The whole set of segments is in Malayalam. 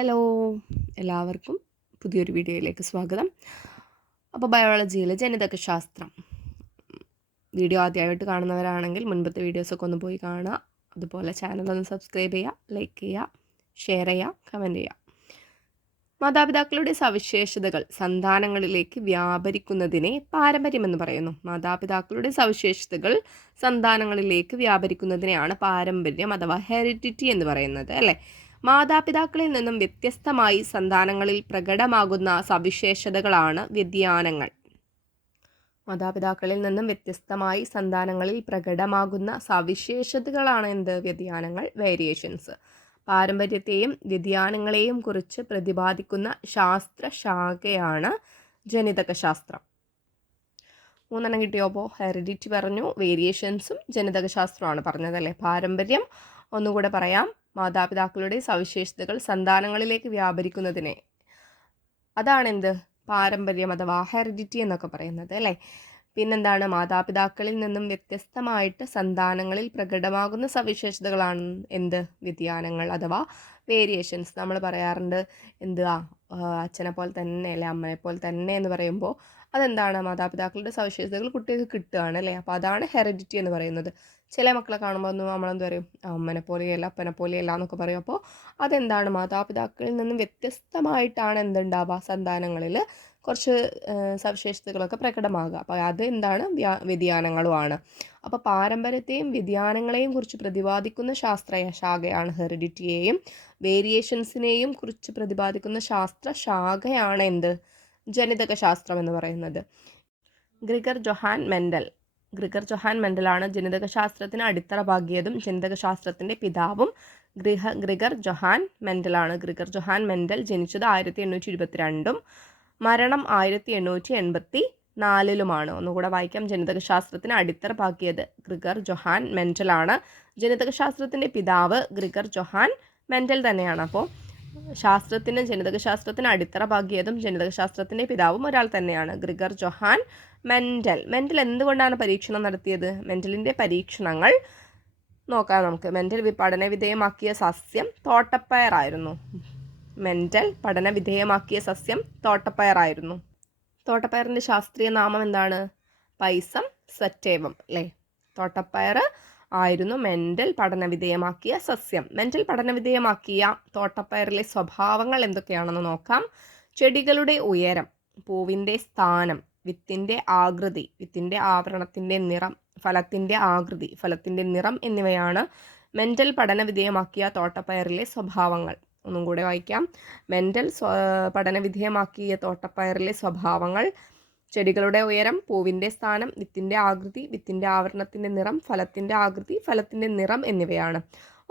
ഹലോ, എല്ലാവർക്കും പുതിയൊരു വീഡിയോയിലേക്ക് സ്വാഗതം. അപ്പോൾ ബയോളജിയിലെ ജനിതകശാസ്ത്രം വീഡിയോ ആദ്യമായിട്ട് കാണുന്നവരാണെങ്കിൽ മുൻപത്തെ വീഡിയോസൊക്കെ ഒന്ന് പോയി കാണുക. അതുപോലെ ചാനലൊന്ന് സബ്സ്ക്രൈബ് ചെയ്യുക, ലൈക്ക് ചെയ്യുക, ഷെയർ ചെയ്യുക, കമൻറ്റ് ചെയ്യുക. മാതാപിതാക്കളുടെ സവിശേഷതകൾ സന്താനങ്ങളിലേക്ക് വ്യാപരിക്കുന്നതിനെ പാരമ്പര്യമെന്ന് പറയുന്നു. മാതാപിതാക്കളുടെ സവിശേഷതകൾ സന്താനങ്ങളിലേക്ക് വ്യാപരിക്കുന്നതിനെയാണ് പാരമ്പര്യം അഥവാ ഹെറിഡിറ്റി എന്ന് പറയുന്നത്, അല്ലേ? മാതാപിതാക്കളിൽ നിന്നും വ്യത്യസ്തമായി സന്താനങ്ങളിൽ പ്രകടമാകുന്ന സവിശേഷതകളാണ് വ്യതിയാനങ്ങൾ. മാതാപിതാക്കളിൽ നിന്നും വ്യത്യസ്തമായി സന്താനങ്ങളിൽ പ്രകടമാകുന്ന സവിശേഷതകളാണ് വ്യതിയാനങ്ങൾ, വേരിയേഷൻസ്. പാരമ്പര്യത്തെയും വ്യതിയാനങ്ങളെയും കുറിച്ച് പ്രതിപാദിക്കുന്ന ശാസ്ത്രശാഖയാണ് ജനിതകശാസ്ത്രം. 3 കിട്ടിയോ? അപ്പോൾ ഹെറിഡിറ്റി പറഞ്ഞു, വേരിയേഷൻസും ജനിതകശാസ്ത്രമാണ് പറഞ്ഞതല്ലേ. പാരമ്പര്യം ഒന്നുകൂടെ പറയാം. മാതാപിതാക്കളുടെ സവിശേഷതകൾ സന്താനങ്ങളിലേക്ക് വ്യാപരിക്കുന്നതിനെ അതാണ് പാരമ്പര്യം അഥവാ ഹെറിഡിറ്റി എന്നൊക്കെ പറയുന്നത്, അല്ലേ? പിന്നെന്താണ്? മാതാപിതാക്കളിൽ നിന്നും വ്യത്യസ്തമായിട്ട് സന്താനങ്ങളിൽ പ്രകടമാകുന്ന സവിശേഷതകളാണ് വ്യതിയാനങ്ങൾ അഥവാ വേരിയേഷൻസ്. നമ്മൾ പറയാറുണ്ട് അച്ഛനെ പോലെ തന്നെ അല്ലെ അമ്മയെ പോലെ തന്നെ എന്ന് പറയുമ്പോൾ അതെന്താണ്? മാതാപിതാക്കളുടെ സവിശേഷതകൾ കുട്ടികൾക്ക് കിട്ടുകയാണ്, അല്ലേ? അപ്പോൾ അതാണ് ഹെറിഡിറ്റി എന്ന് പറയുന്നത്. ചില മക്കളെ കാണുമ്പോൾ നമ്മളെന്ത് പറയും? അമ്മനെ പോലെയല്ല അപ്പനെ പോലെയല്ല എന്നൊക്കെ പറയും. അപ്പോൾ അതെന്താണ്? മാതാപിതാക്കളിൽ നിന്നും വ്യത്യസ്തമായിട്ടാണ് എന്തുണ്ടാവുക? സന്താനങ്ങളിൽ കുറച്ച് സവിശേഷതകളൊക്കെ പ്രകടമാകുക. അപ്പോൾ അതെന്താണ്? വ്യതിയാനങ്ങളുമാണ്. അപ്പോൾ പാരമ്പര്യത്തെയും വ്യതിയാനങ്ങളെയും കുറിച്ച് പ്രതിപാദിക്കുന്ന ശാസ്ത്രശാഖയാണ് ഹെറിഡിറ്റിയെയും വേരിയേഷൻസിനെയും കുറിച്ച് പ്രതിപാദിക്കുന്ന ശാസ്ത്രശാഖയാണ് ജനിതകശാസ്ത്രം എന്ന് പറയുന്നത്. ഗ്രിഗർ ജൊഹാൻ മെൻഡലാണ് ജനിതകശാസ്ത്രത്തിന് അടിത്തറ പാകിയതും ജനിതകശാസ്ത്രത്തിൻ്റെ പിതാവും ഗ്രിഗർ ജൊഹാൻ മെൻഡലാണ്. ഗ്രിഗർ ജൊഹാൻ മെൻഡൽ ജനിച്ചത് 1822 മരണം 1884 ഒന്നുകൂടെ വായിക്കാം. ജനിതകശാസ്ത്രത്തിന് അടിത്തറ പാകിയത് ഗ്രിഗർ ജൊഹാൻ മെൻഡലാണ്. ജനിതകശാസ്ത്രത്തിൻ്റെ പിതാവ് ഗ്രിഗർ ജൊഹാൻ മെൻഡൽ തന്നെയാണ്. അപ്പോൾ ജനിതകശാസ്ത്രത്തിന് അടിത്തറ പാകിയതും ജനിതകശാസ്ത്രത്തിൻ്റെ പിതാവും ഒരാൾ തന്നെയാണ്, ഗ്രിഗർ ജൊഹാൻ മെൻഡൽ. എന്തുകൊണ്ടാണ് പരീക്ഷണം നടത്തിയത്? മെൻഡലിൻ്റെ പരീക്ഷണങ്ങൾ നോക്കാം നമുക്ക്. മെൻഡൽ പഠന വിധേയമാക്കിയ സസ്യം തോട്ടപ്പയറായിരുന്നു. തോട്ടപ്പയറിൻ്റെ ശാസ്ത്രീയ നാമം എന്താണ്? പൈസം സറ്റേവം, അല്ലേ? തോട്ടപ്പയർ ആയിരുന്നു മെൻഡൽ പഠന വിധേയമാക്കിയ സസ്യം. മെൻഡൽ പഠന വിധേയമാക്കിയ തോട്ടപ്പയറിലെ സ്വഭാവങ്ങൾ എന്തൊക്കെയാണെന്ന് നോക്കാം. ചെടികളുടെ ഉയരം, പൂവിൻ്റെ സ്ഥാനം, വിത്തിൻ്റെ ആകൃതി, വിത്തിൻ്റെ ആവരണത്തിൻ്റെ നിറം, ഫലത്തിൻ്റെ ആകൃതി, ഫലത്തിൻ്റെ നിറം എന്നിവയാണ് മെൻഡൽ പഠന വിധേയമാക്കിയ തോട്ടപ്പയറിലെ സ്വഭാവങ്ങൾ. ഒന്നും കൂടെ വായിക്കാം. മെൻഡൽ പഠന വിധേയമാക്കിയ തോട്ടപ്പയറിലെ സ്വഭാവങ്ങൾ: ചെടികളുടെ ഉയരം, പൂവിൻ്റെ സ്ഥാനം, വിത്തിൻ്റെ ആകൃതി, വിത്തിൻ്റെ ആവരണത്തിൻ്റെ നിറം, ഫലത്തിൻ്റെ ആകൃതി, ഫലത്തിൻ്റെ നിറം എന്നിവയാണ്.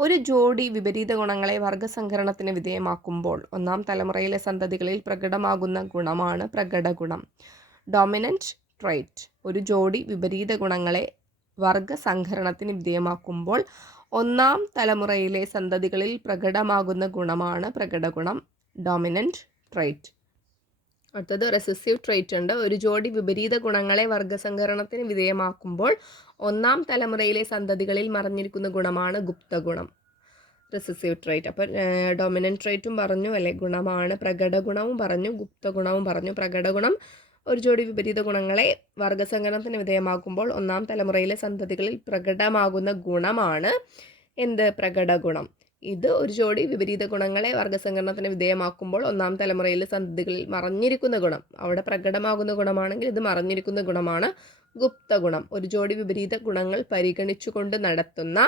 ഒരു ജോഡി വിപരീത ഗുണങ്ങളെ വർഗസംകരണത്തിന് വിധേയമാക്കുമ്പോൾ ഒന്നാം തലമുറയിലെ സന്തതികളിൽ പ്രകടമാകുന്ന ഗുണമാണ് പ്രകടഗുണം, ഡോമിനൻറ്റ് ട്രൈറ്റ്. ഒരു ജോഡി വിപരീത ഗുണങ്ങളെ വർഗസംകരണത്തിന് വിധേയമാക്കുമ്പോൾ ഒന്നാം തലമുറയിലെ സന്തതികളിൽ പ്രകടമാകുന്ന ഗുണമാണ് പ്രകടഗുണം, ഡോമിനൻറ്റ് ട്രൈറ്റ്. അടുത്തത് റെസസീവ് ട്രൈറ്റ് ഉണ്ട്. ഒരു ജോഡി വിപരീത ഗുണങ്ങളെ വർഗസംകരണത്തിന് വിധേയമാക്കുമ്പോൾ ഒന്നാം തലമുറയിലെ സന്തതികളിൽ മറഞ്ഞിരിക്കുന്ന ഗുണമാണ് ഗുപ്തഗുണം, റെസസീവ് ട്രൈറ്റ്. അപ്പോൾ ഡോമിനൻറ്റ് ട്രൈറ്റും പറഞ്ഞു, അല്ലെ? ഗുണമാണ്. പ്രകടഗുണവും പറഞ്ഞു, ഗുപ്തഗുണവും പറഞ്ഞു. പ്രകടഗുണം ഒരു ജോഡി വിപരീത ഗുണങ്ങളെ വർഗസംകരണത്തിന് വിധേയമാക്കുമ്പോൾ ഒന്നാം തലമുറയിലെ സന്തതികളിൽ പ്രകടമാകുന്ന ഗുണമാണ് പ്രകടഗുണം. ഇത് ഒരു ജോഡി വിപരീത ഗുണങ്ങളെ വർഗസംകരണത്തിന് വിധേയമാക്കുമ്പോൾ ഒന്നാം തലമുറയിലെ സന്തതികളിൽ മറഞ്ഞിരിക്കുന്ന ഗുണം. അവിടെ പ്രകടമാകുന്ന ഗുണമാണെങ്കിൽ ഇത് മറഞ്ഞിരിക്കുന്ന ഗുണമാണ് ഗുപ്തഗുണം. ഒരു ജോഡി വിപരീത ഗുണങ്ങൾ പരിഗണിച്ചുകൊണ്ട് നടത്തുന്ന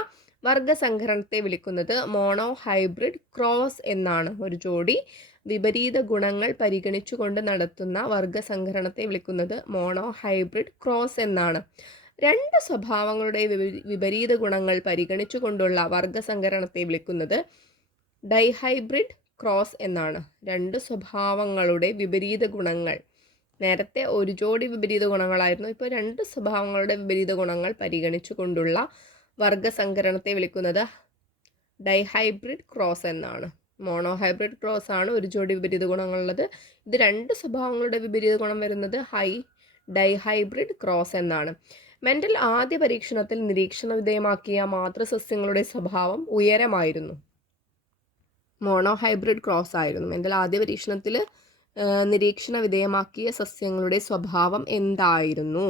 വർഗസംകരണത്തെ വിളിക്കുന്നത് മോണോ ഹൈബ്രിഡ് ക്രോസ് എന്നാണ്. ഒരു ജോഡി വിപരീത ഗുണങ്ങൾ പരിഗണിച്ചുകൊണ്ട് നടത്തുന്ന വർഗസംകരണത്തെ വിളിക്കുന്നത് മോണോ ഹൈബ്രിഡ് ക്രോസ് എന്നാണ്. രണ്ട് സ്വഭാവങ്ങളുടെ വിപരീത ഗുണങ്ങൾ പരിഗണിച്ചുകൊണ്ടുള്ള വർഗസംകരണത്തെ വിളിക്കുന്നത് ഡൈഹൈബ്രിഡ് ക്രോസ് എന്നാണ്. രണ്ട് സ്വഭാവങ്ങളുടെ വിപരീത ഗുണങ്ങൾ, നേരത്തെ ഒരു ജോഡി വിപരീത ഗുണങ്ങളായിരുന്നു, ഇപ്പോൾ രണ്ട് സ്വഭാവങ്ങളുടെ വിപരീത ഗുണങ്ങൾ പരിഗണിച്ചുകൊണ്ടുള്ള വർഗസംകരണത്തെ വിളിക്കുന്നത് ഡൈഹൈബ്രിഡ് ക്രോസ് എന്നാണ്. മോണോഹൈബ്രിഡ് ക്രോസ് ആണ് ഒരു ജോഡി വിപരീത ഗുണങ്ങളുള്ളത്. ഇത് രണ്ട് സ്വഭാവങ്ങളുടെ വിപരീത ഗുണം വരുന്നത് ഡൈഹൈബ്രിഡ് ക്രോസ് എന്നാണ്. മെൻഡൽ ആദ്യ പരീക്ഷണത്തിൽ നിരീക്ഷണ വിധേയമാക്കിയ മാതൃസസ്യങ്ങളുടെ സ്വഭാവം ഉയരമായിരുന്നു. മോണോ ഹൈബ്രിഡ് ക്രോസ് ആയിരുന്നു. മെൻഡൽ ആദ്യ പരീക്ഷണത്തിൽ നിരീക്ഷണ വിധേയമാക്കിയ സസ്യങ്ങളുടെ സ്വഭാവം എന്തായിരുന്നു?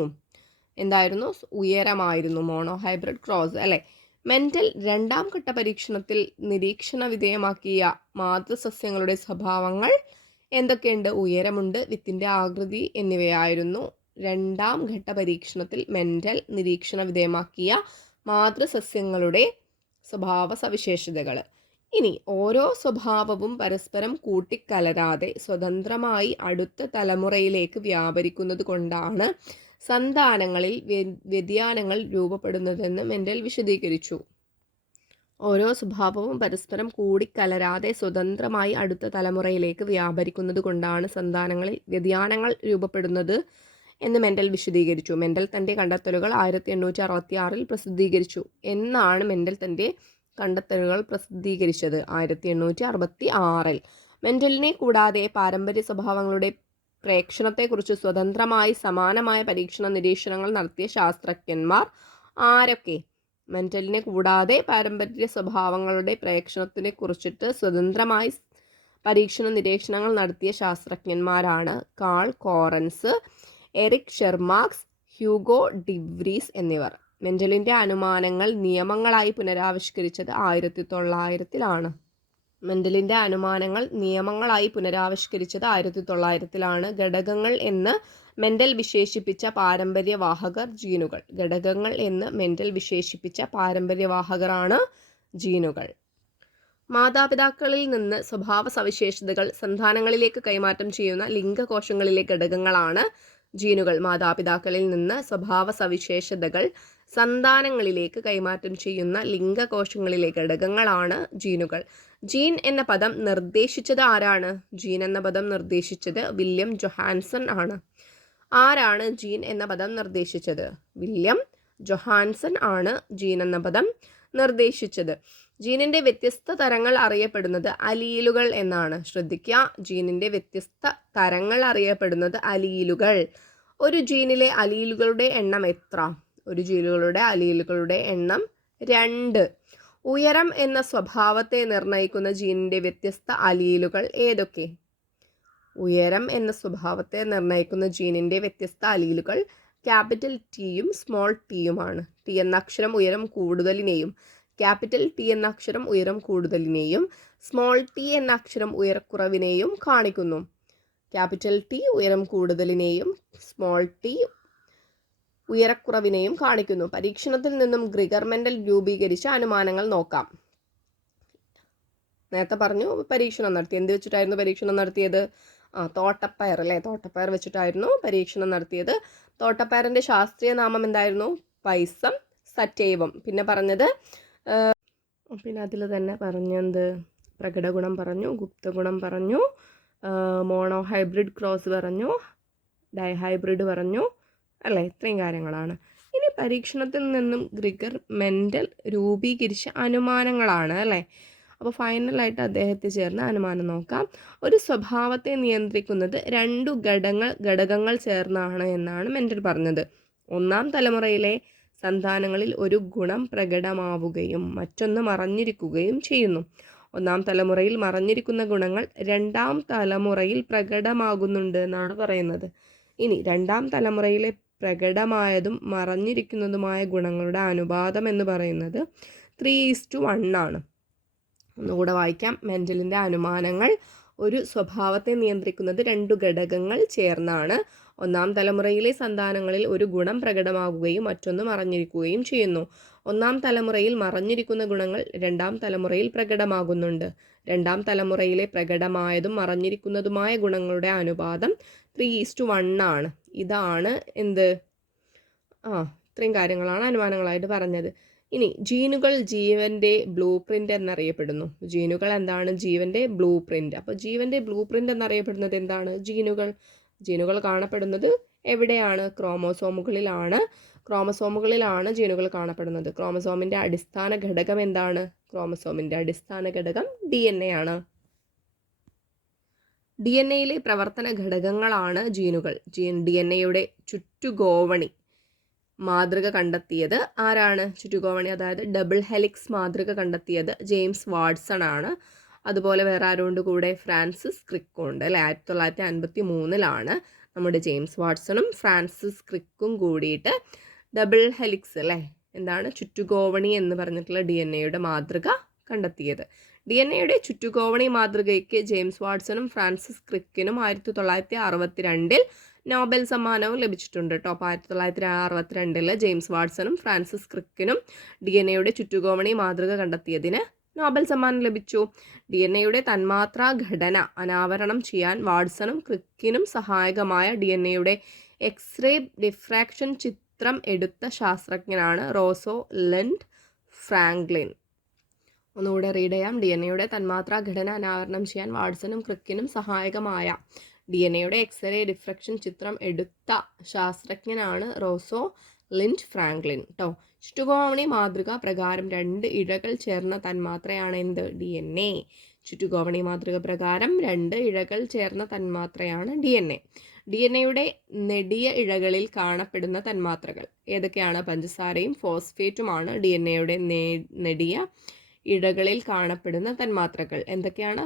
ഉയരമായിരുന്നു. മോണോ ഹൈബ്രിഡ് ക്രോസ് അല്ലേ. മെൻഡൽ രണ്ടാം ഘട്ട പരീക്ഷണത്തിൽ നിരീക്ഷണ വിധേയമാക്കിയ മാതൃസസ്യങ്ങളുടെ സ്വഭാവങ്ങൾ എന്തൊക്കെയുണ്ട്? ഉയരമുണ്ട്, വിത്തിൻ്റെ ആകൃതി എന്നിവയായിരുന്നു രണ്ടാം ഘട്ട പരീക്ഷണത്തിൽ മെൻഡൽ നിരീക്ഷണ വിധേയമാക്കിയ മാതൃസസ്യങ്ങളുടെ സ്വഭാവ സവിശേഷതകൾ. ഇനി ഓരോ സ്വഭാവവും പരസ്പരം കൂട്ടിക്കലരാതെ സ്വതന്ത്രമായി അടുത്ത തലമുറയിലേക്ക് വ്യാപരിക്കുന്നത് കൊണ്ടാണ് സന്താനങ്ങളിൽ വ്യതിയാനങ്ങൾ രൂപപ്പെടുന്നതെന്ന് മെൻഡൽ വിശദീകരിച്ചു. ഓരോ സ്വഭാവവും പരസ്പരം കൂടിക്കലരാതെ സ്വതന്ത്രമായി അടുത്ത തലമുറയിലേക്ക് വ്യാപരിക്കുന്നത് കൊണ്ടാണ് സന്താനങ്ങളിൽ വ്യതിയാനങ്ങൾ രൂപപ്പെടുന്നത് എന്ന് മെൻഡൽ വിശദീകരിച്ചു. മെൻഡൽ തൻ്റെ കണ്ടെത്തലുകൾ 1866 പ്രസിദ്ധീകരിച്ചു. എന്നാണ് മെൻഡൽ തൻ്റെ കണ്ടെത്തലുകൾ പ്രസിദ്ധീകരിച്ചത്? 1866. മെൻഡലിനെ കൂടാതെ പാരമ്പര്യ സ്വഭാവങ്ങളുടെ പ്രേക്ഷണത്തെക്കുറിച്ച് സ്വതന്ത്രമായി സമാനമായ പരീക്ഷണ നിരീക്ഷണങ്ങൾ നടത്തിയ ശാസ്ത്രജ്ഞന്മാർ ആരൊക്കെ? മെൻഡലിനെ കൂടാതെ പാരമ്പര്യ സ്വഭാവങ്ങളുടെ പ്രേക്ഷണത്തിനെ കുറിച്ചിട്ട് സ്വതന്ത്രമായി പരീക്ഷണ നിരീക്ഷണങ്ങൾ നടത്തിയ ശാസ്ത്രജ്ഞന്മാരാണ് call Correns, Eric ഷെർമാക്സ്, Hugo de Vries എന്നിവർ. മെൻഡലിൻ്റെ അനുമാനങ്ങൾ നിയമങ്ങളായി പുനരാവിഷ്കരിച്ചത് 1900-ലാണ്. മെൻഡലിൻ്റെ അനുമാനങ്ങൾ നിയമങ്ങളായി പുനരാവിഷ്കരിച്ചത് 1900-ലാണ്. ഘടകങ്ങൾ എന്ന് മെൻഡൽ വിശേഷിപ്പിച്ച പാരമ്പര്യവാഹകർ ജീനുകൾ. ഘടകങ്ങൾ എന്ന് മെൻഡൽ വിശേഷിപ്പിച്ച പാരമ്പര്യവാഹകരാണ് ജീനുകൾ. മാതാപിതാക്കളിൽ നിന്ന് സ്വഭാവ സവിശേഷതകൾ സന്താനങ്ങളിലേക്ക് കൈമാറ്റം ചെയ്യുന്ന ലിംഗകോശങ്ങളിലെ ഘടകങ്ങളാണ് ജീനുകൾ. മാതാപിതാക്കളിൽ നിന്ന് സ്വഭാവ സവിശേഷതകൾ സന്താനങ്ങളിലേക്ക് കൈമാറ്റം ചെയ്യുന്ന ലിംഗകോശങ്ങളിലെ ഘടകങ്ങളാണ് ജീനുകൾ. ജീൻ എന്ന പദം നിർദ്ദേശിച്ചത് ആരാണ്? ജീൻ എന്ന പദം നിർദ്ദേശിച്ചത് വില്യം ജൊഹാൻസൺ ആണ്. ആരാണ് ജീൻ എന്ന പദം നിർദ്ദേശിച്ചത്? വില്യം ജൊഹാൻസൺ ആണ് ജീൻ എന്ന പദം നിർദ്ദേശിച്ചത്. ജീനിൻ്റെ വ്യത്യസ്ത തരങ്ങൾ അറിയപ്പെടുന്നത് അലീലുകൾ എന്നാണ്. ശ്രദ്ധിക്കുക, ജീനിൻ്റെ വ്യത്യസ്ത തരങ്ങൾ അറിയപ്പെടുന്നത് അലീലുകൾ. ഒരു ജീനിലെ അലീലുകളുടെ എണ്ണം എത്ര? ഒരു ജീനുകളുടെ അലീലുകളുടെ എണ്ണം 2. ഉയരം എന്ന സ്വഭാവത്തെ നിർണ്ണയിക്കുന്ന ജീനിൻ്റെ വ്യത്യസ്ത അലീലുകൾ ഏതൊക്കെ? ഉയരം എന്ന സ്വഭാവത്തെ നിർണ്ണയിക്കുന്ന ജീനിൻ്റെ വ്യത്യസ്ത അലീലുകൾ ക്യാപിറ്റൽ ടിയും സ്മോൾ ടിയുമാണ്. ടി എന്ന അക്ഷരം ഉയരം കൂടുതലിനെയും ക്യാപിറ്റൽ ടി എന്ന അക്ഷരം ഉയരം കൂടുതലിനെയും സ്മോൾ ടി എന്ന അക്ഷരം ഉയരക്കുറവിനെയും കാണിക്കുന്നു. ക്യാപിറ്റൽ ടി ഉയരം കൂടുതലിനെയും സ്മോൾ ടി ഉയരക്കുറവിനെയും കാണിക്കുന്നു. പരീക്ഷണത്തിൽ നിന്നും ഗ്രിഗർ മെൻഡൽ രൂപീകരിച്ച അനുമാനങ്ങൾ നോക്കാം. നേരത്തെ പറഞ്ഞു പരീക്ഷണം നടത്തി. എന്ത് വെച്ചിട്ടായിരുന്നു പരീക്ഷണം നടത്തിയത്? തോട്ടപ്പയർ അല്ലേ. തോട്ടപ്പയർ വെച്ചിട്ടായിരുന്നു പരീക്ഷണം നടത്തിയത്. തോട്ടപ്പയറിൻ്റെ ശാസ്ത്രീയ നാമം എന്തായിരുന്നു? പൈസം സറ്റൈവം. പിന്നെ അതിൽ തന്നെ പറഞ്ഞത് പ്രകടഗുണം പറഞ്ഞു, ഗുപ്തഗുണം പറഞ്ഞു, മോണോ ഹൈബ്രിഡ് ക്രോസ് പറഞ്ഞു, ഡൈഹൈബ്രിഡ് പറഞ്ഞു അല്ലേ. ഇത്രയും കാര്യങ്ങളാണ്. ഇനി പരീക്ഷണത്തിൽ നിന്നും ഗ്രിഗർ മെൻഡൽ രൂപീകരിച്ച അനുമാനങ്ങളാണ് അല്ലേ. അപ്പോൾ ഫൈനലായിട്ട് അദ്ദേഹത്തെ ചേർന്ന അനുമാനം നോക്കാം. ഒരു സ്വഭാവത്തെ നിയന്ത്രിക്കുന്നത് 2 ഘടകങ്ങൾ ചേർന്നാണ് എന്നാണ് മെൻഡൽ പറഞ്ഞത്. ഒന്നാം തലമുറയിലെ സന്താനങ്ങളിൽ ഒരു ഗുണം പ്രകടമാവുകയും മറ്റൊന്ന് മറഞ്ഞിരിക്കുകയും ചെയ്യുന്നു. ഒന്നാം തലമുറയിൽ മറഞ്ഞിരിക്കുന്ന ഗുണങ്ങൾ രണ്ടാം തലമുറയിൽ പ്രകടമാകുന്നുണ്ട് എന്നാണ് പറയുന്നത്. ഇനി രണ്ടാം തലമുറയിലെ പ്രകടമായതും മറഞ്ഞിരിക്കുന്നതുമായ ഗുണങ്ങളുടെ അനുപാതം എന്ന് പറയുന്നത് 3:1 ആണ്. ഒന്നുകൂടെ വായിക്കാം. മെൻഡലിൻ്റെ അനുമാനങ്ങൾ ഒരു സ്വഭാവത്തെ നിയന്ത്രിക്കുന്നത് 2 ഘടകങ്ങൾ ചേർന്നാണ്. ഒന്നാം തലമുറയിലെ സന്താനങ്ങളിൽ ഒരു ഗുണം പ്രകടമാകുകയും മറ്റൊന്ന് മറഞ്ഞിരിക്കുകയും ചെയ്യുന്നു. ഒന്നാം തലമുറയിൽ മറഞ്ഞിരിക്കുന്ന ഗുണങ്ങൾ രണ്ടാം തലമുറയിൽ പ്രകടമാകുന്നുണ്ട്. രണ്ടാം തലമുറയിലെ പ്രകടമായതും മറഞ്ഞിരിക്കുന്നതുമായ ഗുണങ്ങളുടെ അനുപാതം 3:1 ആണ്. ഇതാണ് ഇത്രയും കാര്യങ്ങളാണ് അനുമാനങ്ങളായിട്ട് പറഞ്ഞത്. ഇനി ജീനുകൾ ജീവൻ്റെ ബ്ലൂ പ്രിൻ്റ് എന്നറിയപ്പെടുന്നു. ജീനുകൾ എന്താണ്? ജീവൻ്റെ ബ്ലൂ പ്രിൻ്റ്. അപ്പോൾ ജീവൻ്റെ ബ്ലൂ പ്രിൻ്റ് എന്നറിയപ്പെടുന്നത് എന്താണ്? ജീനുകൾ കാണപ്പെടുന്നത് എവിടെയാണ്? ക്രോമസോമുകളിലാണ് ജീനുകൾ കാണപ്പെടുന്നത്. ക്രോമസോമിൻ്റെ അടിസ്ഥാന ഘടകം എന്താണ്? ക്രോമസോമിൻ്റെ അടിസ്ഥാന ഘടകം DNA ആണ്. DNA-യിലെ പ്രവർത്തന ഘടകങ്ങളാണ് ജീനുകൾ. DNA-യുടെ ചുറ്റുഗോവണി മാതൃക കണ്ടെത്തിയത് ആരാണ്? ചുറ്റുഗോവണി അതായത് ഡബിൾ ഹെലിക്സ് മാതൃക കണ്ടെത്തിയത് ജെയിംസ് വാട്സൺ ആണ്. അതുപോലെ വേറെ ആരുണ്ട് കൂടെ? ഫ്രാൻസിസ് ക്രിക്കും ഉണ്ട് അല്ലേ. 1953 നമ്മുടെ ജെയിംസ് വാട്സണും ഫ്രാൻസിസ് ക്രിക്കും കൂടിയിട്ട് ഡബിൾ ഹെലിക്സ് അല്ലേ, എന്താണ്, ചുറ്റുകോവണി എന്ന് പറഞ്ഞിട്ടുള്ള DNA മാതൃക കണ്ടെത്തിയത്. DNA ചുറ്റുകോവണി മാതൃകയ്ക്ക് ജെയിംസ് വാട്സണും ഫ്രാൻസിസ് ക്രിക്കിനും 1962 നോബൽ സമ്മാനവും ലഭിച്ചിട്ടുണ്ട് കേട്ടോ. അപ്പോൾ 1962 ജെയിംസ് വാട്സണും ഫ്രാൻസിസ് ക്രിക്കിനും DNA ചുറ്റുകോവണി മാതൃക കണ്ടെത്തിയതിന് നോബൽ സമ്മാനം ലഭിച്ചു. DNA തന്മാത്രാ ഘടന അനാവരണം ചെയ്യാൻ വാട്സണും ക്രിക്കിനും സഹായകമായ DNA എക്സ്റേ ഡിഫ്രാക്ഷൻ ചിത്രം എടുത്ത ശാസ്ത്രജ്ഞനാണ് റോസോലിൻഡ് ഫ്രാങ്ക്ലിൻ. ഒന്നുകൂടെ റീഡ് ചെയ്യാം. DNA തന്മാത്രാ ഘടന അനാവരണം ചെയ്യാൻ വാട്സണും ക്രിക്കിനും സഹായകമായ DNA എക്സ്റേ ഡിഫ്രാക്ഷൻ ചിത്രം എടുത്ത ശാസ്ത്രജ്ഞനാണ് റോസോലിൻഡ് ഫ്രാങ്ക്ലിൻ കേട്ടോ. ചുറ്റുകോവണി മാതൃക പ്രകാരം 2 ഇഴകൾ ചേർന്ന തന്മാത്രയാണ് എന്ത്? DNA. ചുറ്റുകോവണി മാതൃക പ്രകാരം 2 ഇഴകൾ ചേർന്ന തന്മാത്രയാണ് DNA നെടിയ ഇഴകളിൽ കാണപ്പെടുന്ന തന്മാത്രകൾ ഏതൊക്കെയാണ്? പഞ്ചസാരയും ഫോസ്ഫേറ്റുമാണ് DNA നെടിയ ഇഴകളിൽ കാണപ്പെടുന്ന തന്മാത്രകൾ. എന്തൊക്കെയാണ്?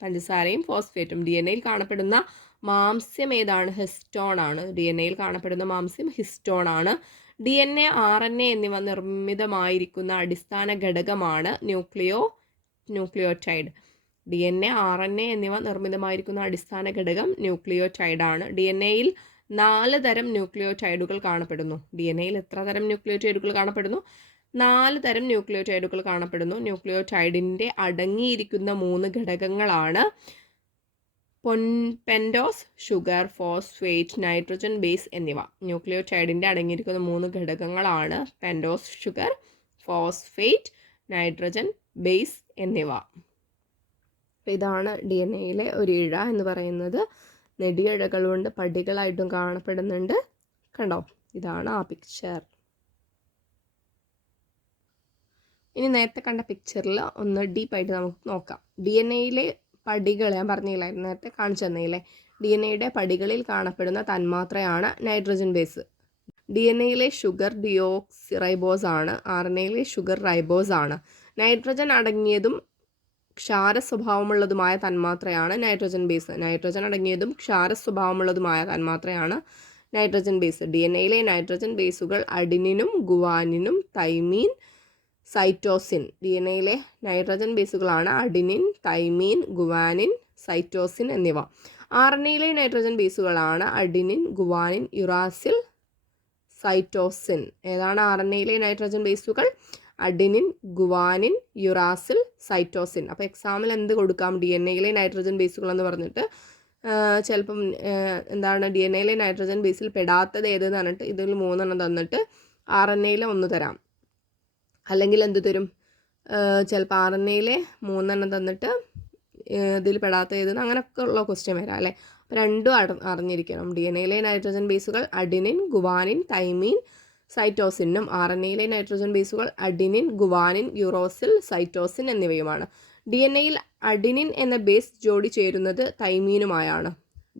പഞ്ചസാരയും ഫോസ്ഫേറ്റും. DNAയിൽ കാണപ്പെടുന്ന മാംസ്യം ഏതാണ്? ഹിസ്റ്റോൺ ആണ്. DNAയിൽ കാണപ്പെടുന്ന മാംസ്യം ഹിസ്റ്റോൺ ആണ്. DNA, RNA എന്നിവ നിർമ്മിതമായിരിക്കുന്ന അടിസ്ഥാന ഘടകമാണ് ന്യൂക്ലിയോടൈഡ്. DNA, RNA എന്നിവ നിർമ്മിതമായിരിക്കുന്ന അടിസ്ഥാന ഘടകം ന്യൂക്ലിയോടൈഡ് ആണ്. DNAയിൽ 4 തരം ന്യൂക്ലിയോടൈഡുകൾ കാണപ്പെടുന്നു. DNAയിൽ എത്ര തരം ന്യൂക്ലിയോടൈഡുകൾ കാണപ്പെടുന്നു? 4 തരം ന്യൂക്ലിയോടൈഡുകൾ കാണപ്പെടുന്നു. ന്യൂക്ലിയോടൈഡിൻ്റെ അടങ്ങിയിരിക്കുന്ന 3 ഘടകങ്ങളാണ് pentose, sugar, phosphate, nitrogen base എന്നിവ. ന്യൂക്ലിയോടൈഡിൻ്റെ അടങ്ങിയിരിക്കുന്ന 3 ഘടകങ്ങളാണ് pentose, sugar, phosphate, nitrogen base എന്നിവ. ഇതാണ് DNAയിലെ ഒരു ഇഴ എന്ന് പറയുന്നത്. നെടിയ ഇഴകൾ കൊണ്ട് പടികളായിട്ടും കാണപ്പെടുന്നുണ്ട്. കണ്ടോ, ഇതാണ് ആ പിക്ചർ. ഇനി നേരത്തെ കണ്ട പിക്ചറിൽ ഒന്ന് ഡീപ്പായിട്ട് നമുക്ക് നോക്കാം. DNA പടികൾ ഞാൻ പറഞ്ഞില്ലായിരുന്നു, നേരത്തെ കാണിച്ചു തന്നില്ലേ. DNA പടികളിൽ കാണപ്പെടുന്ന തന്മാത്രയാണ് nitrogen base. DNA sugar deoxyribose ആണ്. RNA ഷുഗർ റൈബോസ് ആണ്. നൈട്രജൻ അടങ്ങിയതും ക്ഷാര സ്വഭാവമുള്ളതുമായ തന്മാത്രയാണ് നൈട്രജൻ ബേസ്. നൈട്രജൻ അടങ്ങിയതും ക്ഷാര സ്വഭാവമുള്ളതുമായ തന്മാത്രയാണ് നൈട്രജൻ ബേസ്. DNA നൈട്രജൻ ബേസുകൾ അഡിനിനും ഗുവാനിനും തൈമീൻ, സൈറ്റോസിൻ. DNA നൈട്രജൻ ബേസുകളാണ് അഡിനിൻ, തൈമീൻ, ഗുവാനിൻ, സൈറ്റോസിൻ എന്നിവ. RNA നൈട്രജൻ ബേസുകളാണ് അഡിനിൻ, ഗുവാനിൻ, യുറാസിൽ, സൈറ്റോസിൻ. ഏതാണ് RNA നൈട്രജൻ ബേസുകൾ? Adenine, guanine, uracil, cytosine. അപ്പോൾ എക്സാമിൽ എന്ത് കൊടുക്കാം? DNA നൈട്രജൻ ബേസുകൾ എന്ന് പറഞ്ഞിട്ട് ചിലപ്പം എന്താണ് DNA നൈട്രജൻ ബേസിൽ പെടാത്തത് ഏതെന്ന് പറഞ്ഞിട്ട് ഇതിൽ 3 തന്നിട്ട് RNA 1 തരാം. അല്ലെങ്കിൽ എന്ത് തരും? ചിലപ്പോൾ RNA 3 തന്നിട്ട് ഇതിൽ പെടാത്ത ഏതെന്ന് അങ്ങനെയൊക്കെ ഉള്ള ക്വസ്റ്റ്യൻ വരാം അല്ലേ. അപ്പോൾ രണ്ടും അറിഞ്ഞിരിക്കണം. DNA നൈട്രജൻ ബേസുകൾ അഡിനിൻ, ഗുവാനിൻ, തൈമീൻ, സൈറ്റോസിനും RNA നൈട്രജൻ ബേസുകൾ അഡിനിൻ, ഗുവാനിൻ, യുറോസിൽ, സൈറ്റോസിൻ എന്നിവയുമാണ്. DNAയിൽ അഡിനിൻ എന്ന ബേസ് ജോഡി ചേരുന്നത് തൈമീനുമായാണ്.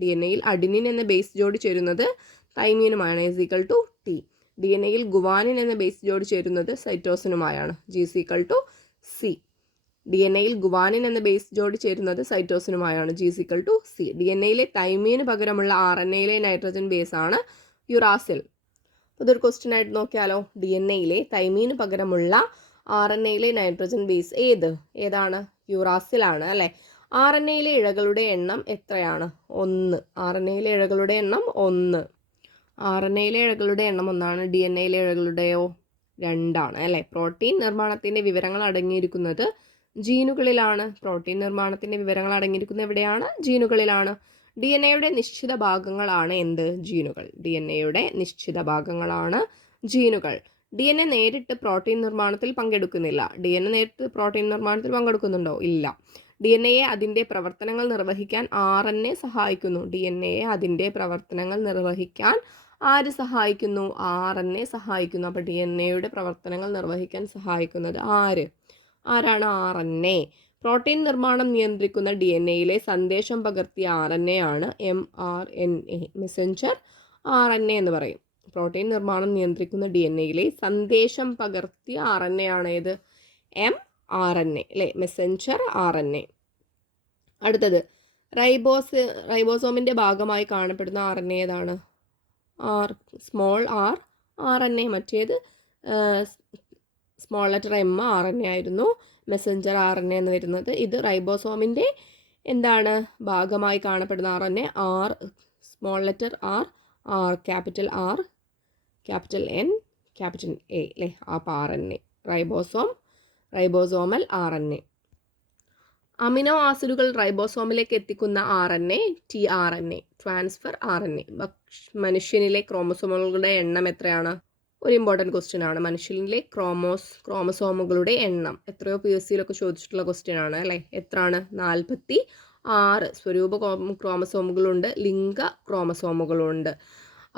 DNAയിൽ അഡിനിൻ എന്ന ബേസ് ജോഡി ചേരുന്നത് തൈമീനുമായാണ്. T. DNAയിൽ ഗുവാനിൻ എന്ന ബേസ് ജോഡി ചേരുന്നത് സൈറ്റോസിനുമായാണ്. G=C. DNAയിൽ ഗുവാനിൻ എന്ന ബേസ് ജോഡി ചേരുന്നത് സൈറ്റോസിനുമായാണ്. G=C. DNAയിലെ തൈമീന് പകരമുള്ള RNA നൈട്രജൻ ബേസാണ് യുറാസിൽ. ഇതൊരു ക്വസ്റ്റ്യൻ ആയിട്ട് നോക്കിയാലോ. DNAയിലെ തൈമീന് പകരമുള്ള RNA നൈട്രജൻ ബേസ് ഏതാണ്? യുറാസിലാണ് അല്ലേ. RNA ഇഴകളുടെ എണ്ണം എത്രയാണ്? 1. RNA ഇഴകളുടെ എണ്ണം 1. RNA ഇഴകളുടെ എണ്ണം 1ആണ്. DNA ഇഴകളുടെയോ 2ആണ് അല്ലേ. പ്രോട്ടീൻ നിർമ്മാണത്തിൻ്റെ വിവരങ്ങൾ അടങ്ങിയിരിക്കുന്നത് ജീനുകളിലാണ്. പ്രോട്ടീൻ നിർമ്മാണത്തിൻ്റെ വിവരങ്ങൾ അടങ്ങിയിരിക്കുന്നത് എവിടെയാണ്? ജീനുകളിലാണ്. DNA നിശ്ചിത ഭാഗങ്ങളാണ് എന്ത്? ജീനുകൾ. DNA നിശ്ചിത ഭാഗങ്ങളാണ് ജീനുകൾ. DNA നേരിട്ട് പ്രോട്ടീൻ നിർമ്മാണത്തിൽ പങ്കെടുക്കുന്നില്ല. DNA നേരിട്ട് പ്രോട്ടീൻ നിർമ്മാണത്തിൽ പങ്കെടുക്കുന്നുണ്ടോ? ഇല്ല. DNA അതിൻ്റെ പ്രവർത്തനങ്ങൾ നിർവഹിക്കാൻ RNA സഹായിക്കുന്നു. DNA അതിൻ്റെ പ്രവർത്തനങ്ങൾ നിർവഹിക്കാൻ ആര് സഹായിക്കുന്നു? RNA സഹായിക്കുന്നു. അപ്പോൾ DNA പ്രവർത്തനങ്ങൾ നിർവഹിക്കാൻ സഹായിക്കുന്നത് ആരാണ്? RNA. പ്രോട്ടീൻ നിർമ്മാണം നിയന്ത്രിക്കുന്ന DNAയിലെ സന്ദേശം പകർത്തിയ RNA ആണ് mRNA, മെസ്സഞ്ചർ RNA എന്ന് പറയും. പ്രോട്ടീൻ നിർമ്മാണം നിയന്ത്രിക്കുന്ന DNAയിലെ സന്ദേശം പകർത്തിയ RNA ആണ് ഏത്? mRNA അല്ലേ, മെസ്സഞ്ചർ RNA. അടുത്തത് റൈബോസോമിൻ്റെ ഭാഗമായി കാണപ്പെടുന്ന RNA ഏതാണ്? Small r RNA. മറ്റേത് സ്മോൾ ലെറ്റർ M RNA ആയിരുന്നു, മെസ്സഞ്ചർ RNA എന്ന് വരുന്നത്. ഇത് റൈബോസോമിൻ്റെ എന്താണ് ഭാഗമായി കാണപ്പെടുന്ന RNA small letter R capital R capital N capital A അല്ലേ? RNA ribosomal RNA. അമിനോ ആസിഡുകൾ റൈബോസോമിലേക്ക് എത്തിക്കുന്ന RNA tRNA, ട്രാൻസ്ഫർ RNA. മനുഷ്യനിലെ ക്രോമസോമുകളുടെ എണ്ണം എത്രയാണ്? ഒരു ഇമ്പോർട്ടൻറ്റ് ക്വസ്റ്റ്യൻ ആണ്. മനുഷ്യനിലെ ക്രോമസോമുകളുടെ എണ്ണം എത്രയോ PSCയിലൊക്കെ ചോദിച്ചിട്ടുള്ള ക്വസ്റ്റ്യൻ ആണ് അല്ലേ? എത്രയാണ്? 46 സ്വരൂപ ക്രോമസോമുകളുണ്ട്, ലിംഗ ക്രോമസോമുകളുണ്ട്.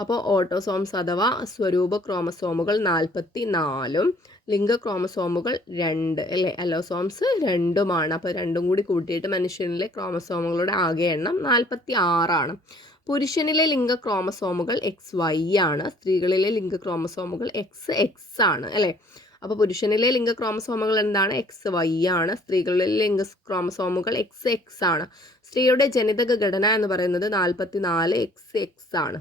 അപ്പോൾ ഓട്ടോസോംസ് അഥവാ സ്വരൂപ ക്രോമസോമുകൾ 44ഉം ലിംഗ ക്രോമസോമുകൾ 2 അല്ലേ? അലോസോംസ് 2ഉമാണ്. അപ്പോൾ രണ്ടും കൂടി കൂട്ടിയിട്ട് മനുഷ്യനിലെ ക്രോമസോമുകളുടെ ആകെ എണ്ണം 46 പുരുഷനിലെ ലിംഗ ക്രോമസോമുകൾ XY ആണ്, സ്ത്രീകളിലെ ലിംഗ ക്രോമസോമുകൾ XX ആണ് അല്ലേ? അപ്പോൾ പുരുഷനിലെ ലിംഗ ക്രോമസോമുകൾ എന്താണ്? XY ആണ്. സ്ത്രീകളിലെ ലിംഗ ക്രോമസോമുകൾ XX ആണ്. സ്ത്രീയുടെ ജനിതക ഘടന എന്ന് പറയുന്നത് 44 XX ആണ്.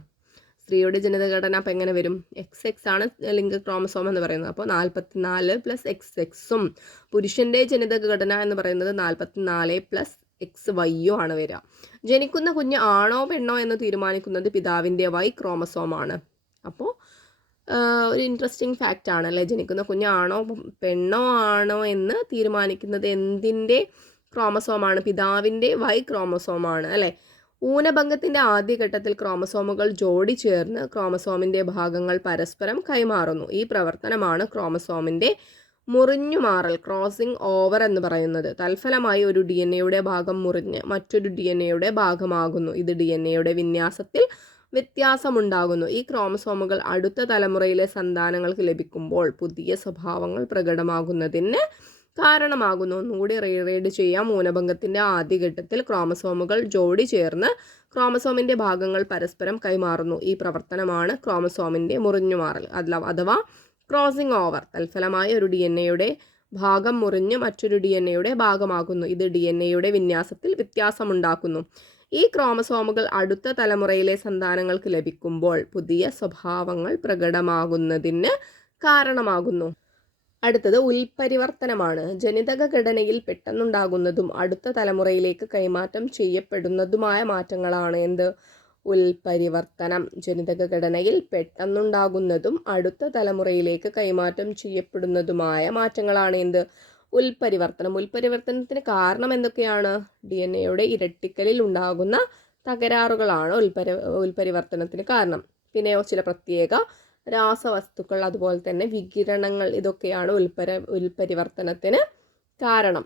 സ്ത്രീയുടെ ജനിതഘടന അപ്പം എങ്ങനെ വരും? XX ആണ് ലിംഗ ക്രോമസോം എന്ന് പറയുന്നത്. അപ്പോൾ 44 + XX പുരുഷൻ്റെ ജനിതക ഘടന എന്ന് പറയുന്നത് 44 + XY ആണ് വരിക. ജനിക്കുന്ന കുഞ്ഞ് ആണോ പെണ്ണോ എന്ന് തീരുമാനിക്കുന്നത് പിതാവിൻ്റെ Y ക്രോമസോമാണ്. അപ്പോൾ ഒരു ഇൻട്രസ്റ്റിംഗ് ഫാക്റ്റ് ആണ് അല്ലേ? ജനിക്കുന്ന കുഞ്ഞ് ആണോ പെണ്ണോ ആണോ എന്ന് തീരുമാനിക്കുന്നത് എന്തിൻ്റെ ക്രോമസോമാണ്? പിതാവിൻ്റെ Y ക്രോമസോമാണ് അല്ലേ? ഊനഭംഗത്തിൻ്റെ ആദ്യഘട്ടത്തിൽ ക്രോമസോമുകൾ ജോഡി ചേർന്ന് ക്രോമസോമിൻ്റെ ഭാഗങ്ങൾ പരസ്പരം കൈമാറുന്നു. ഈ പ്രവർത്തനമാണ് ക്രോമസോമിൻ്റെ മുറിഞ്ഞുമാറൽ, ക്രോസിംഗ് ഓവർ എന്ന് പറയുന്നത്. തൽഫലമായി ഒരു DNA ഭാഗം മുറിഞ്ഞ് മറ്റൊരു DNA ഭാഗമാകുന്നു. ഇത് DNA വിന്യാസത്തിൽ വ്യത്യാസമുണ്ടാകുന്നു. ഈ ക്രോമസോമുകൾ അടുത്ത തലമുറയിലെ സന്താനങ്ങൾക്ക് ലഭിക്കുമ്പോൾ പുതിയ സ്വഭാവങ്ങൾ പ്രകടമാകുന്നതിന് കാരണമാകുന്നു. ഒന്നുകൂടി റീഡ് ചെയ്യാം. ഊനഭംഗത്തിൻ്റെ ആദ്യഘട്ടത്തിൽ ക്രോമസോമുകൾ ജോഡി ചേർന്ന് ക്രോമസോമിൻ്റെ ഭാഗങ്ങൾ പരസ്പരം കൈമാറുന്നു. ഈ പ്രവർത്തനമാണ് ക്രോമസോമിൻ്റെ മുറിഞ്ഞുമാറൽ അഥവാ ക്രോസിംഗ് ഓവർ. തൽഫലമായി ഒരു DNA ഭാഗം മുറിഞ്ഞ് മറ്റൊരു DNA ഭാഗമാകുന്നു. ഇത് DNA വിന്യാസത്തിൽ വ്യത്യാസമുണ്ടാക്കുന്നു. ഈ ക്രോമസോമുകൾ അടുത്ത തലമുറയിലെ സന്താനങ്ങൾക്ക് ലഭിക്കുമ്പോൾ പുതിയ സ്വഭാവങ്ങൾ പ്രകടമാകുന്നതിന് കാരണമാകുന്നു. അടുത്തത് ഉൽപരിവർത്തനമാണ്. ജനിതക ഘടനയിൽ പെട്ടെന്നുണ്ടാകുന്നതും അടുത്ത തലമുറയിലേക്ക് കൈമാറ്റം ചെയ്യപ്പെടുന്നതുമായ മാറ്റങ്ങളാണ് എന്ത്? ഉൽപരിവർത്തനം. ജനിതക ഘടനയിൽ പെട്ടെന്നുണ്ടാകുന്നതും അടുത്ത തലമുറയിലേക്ക് കൈമാറ്റം ചെയ്യപ്പെടുന്നതുമായ മാറ്റങ്ങളാണ് എന്ത്? ഉൽപരിവർത്തനം. ഉൽപരിവർത്തനത്തിന് കാരണം എന്തൊക്കെയാണ്? DNA ഇരട്ടിക്കലിൽ ഉണ്ടാകുന്ന തകരാറുകളാണ് ഉൽപരിവർത്തനത്തിന് കാരണം. പിന്നെയോ ചില പ്രത്യേക രാസവസ്തുക്കൾ, അതുപോലെ തന്നെ വികിരണങ്ങൾ, ഇതൊക്കെയാണ് ഉൽപരിവർത്തനത്തിന് കാരണം.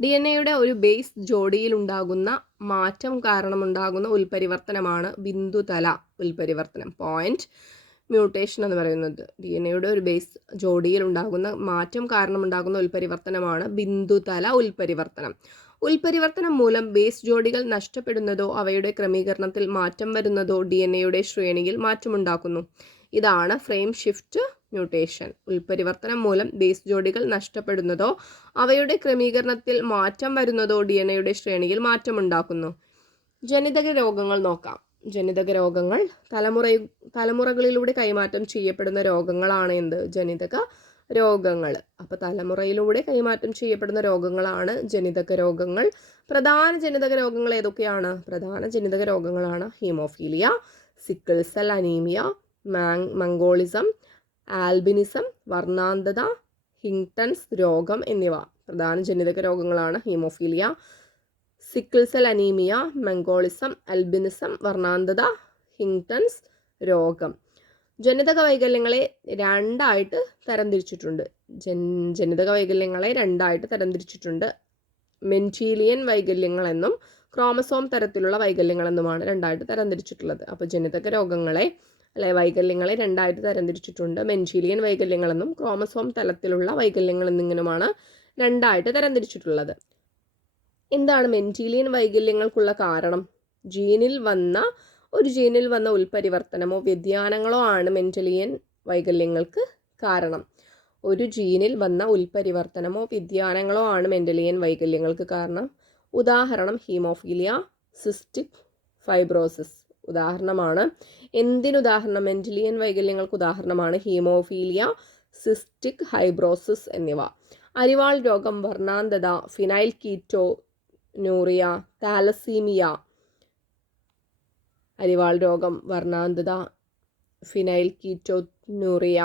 DNA ഒരു ബേസ് ജോഡിയിൽ ഉണ്ടാകുന്ന മാറ്റം കാരണമുണ്ടാകുന്ന ഉൽപരിവർത്തനമാണ് ബിന്ദുതല ഉൽപരിവർത്തനം, പോയിന്റ് മ്യൂട്ടേഷൻ എന്ന് പറയുന്നത്. DNA ഒരു ബേസ് ജോഡിയിൽ ഉണ്ടാകുന്ന മാറ്റം കാരണമുണ്ടാകുന്ന ഉൽപരിവർത്തനമാണ് ബിന്ദുതല ഉൽപരിവർത്തനം. ഉൽപരിവർത്തനം മൂലം ബേസ് ജോഡികൾ നഷ്ടപ്പെടുന്നതോ അവയുടെ ക്രമീകരണത്തിൽ മാറ്റം വരുന്നതോ DNA ശ്രേണിയിൽ മാറ്റമുണ്ടാക്കുന്നു. ഇതാണ് ഫ്രെയിം ഷിഫ്റ്റ് മ്യൂട്ടേഷൻ. ഉൽപരിവർത്തനം മൂലം ബേസ് ജോഡികൾ നഷ്ടപ്പെടുന്നതോ അവയുടെ ക്രമീകരണത്തിൽ മാറ്റം വരുന്നതോ DNA ശ്രേണിയിൽ മാറ്റമുണ്ടാക്കുന്നു. ജനിതക രോഗങ്ങൾ നോക്കാം. ജനിതക രോഗങ്ങൾ തലമുറകളിലൂടെ കൈമാറ്റം ചെയ്യപ്പെടുന്ന രോഗങ്ങളാണ് എന്ത്? ജനിതക രോഗങ്ങൾ. അപ്പോൾ തലമുറയിലൂടെ കൈമാറ്റം ചെയ്യപ്പെടുന്ന രോഗങ്ങളാണ് ജനിതക രോഗങ്ങൾ. പ്രധാന ജനിതക രോഗങ്ങൾ ഏതൊക്കെയാണ്? പ്രധാന ജനിതക രോഗങ്ങളാണ് haemophilia, sickle cell anaemia, mongolism, albinism, വർണ്ണാന്ധത, ഹിങ്ടൺസ് രോഗം എന്നിവ. പ്രധാന ജനിതക രോഗങ്ങളാണ് haemophilia, sickle cell anaemia, mongolism, albinism, വർണ്ണാന്ധത, ഹിങ്ടൺസ് രോഗം. ജനിതക വൈകല്യങ്ങളെ രണ്ടായിട്ട് തരംതിരിച്ചിട്ടുണ്ട്. മെൻറ്റീലിയൻ വൈകല്യങ്ങളെന്നും ക്രോമസോം തരത്തിലുള്ള വൈകല്യങ്ങളെന്നുമാണ് രണ്ടായിട്ട് തരംതിരിച്ചിട്ടുള്ളത്. അപ്പോൾ ജനിതക രോഗങ്ങളെ വൈകല്യങ്ങളെ രണ്ടായിട്ട് തരംതിരിച്ചിട്ടുണ്ട്. മെൻറ്റീലിയൻ വൈകല്യങ്ങളെന്നും ക്രോമസോം തലത്തിലുള്ള വൈകല്യങ്ങൾ എന്നിങ്ങനെയുമാണ് രണ്ടായിട്ട് തരംതിരിച്ചിട്ടുള്ളത്. എന്താണ് മെൻറ്റീലിയൻ വൈകല്യങ്ങൾക്കുള്ള കാരണം? ജീനിൽ വന്ന ഉൽപരിവർത്തനമോ വ്യതിയാനങ്ങളോ ആണ് മെൻറ്റലിയൻ വൈകല്യങ്ങൾക്ക് കാരണം. ഒരു ജീനിൽ വന്ന ഉൽപരിവർത്തനമോ വ്യതിയാനങ്ങളോ ആണ് മെൻറ്റലിയൻ വൈകല്യങ്ങൾക്ക് കാരണം. ഉദാഹരണം ഹീമോഫീലിയ, സിസ്റ്റിക് ഫൈബ്രോസിസ് ഉദാഹരണമാണ്. എന്തിനുദാഹരണം? മെന്റലിയൻ വൈകല്യങ്ങൾക്ക് ഉദാഹരണമാണ് ഹീമോഫീലിയ, സിസ്റ്റിക് ഫൈബ്രോസിസ് എന്നിവ. അരിവാൾ രോഗം, വർണ്ണാന്തത, ഫിനൈൽ കീറ്റോനൂറിയ, താലസീമിയ. അരിവാൾ രോഗം, വർണ്ണാന്തത, ഫിനൈൽ കീറ്റോനൂറിയ,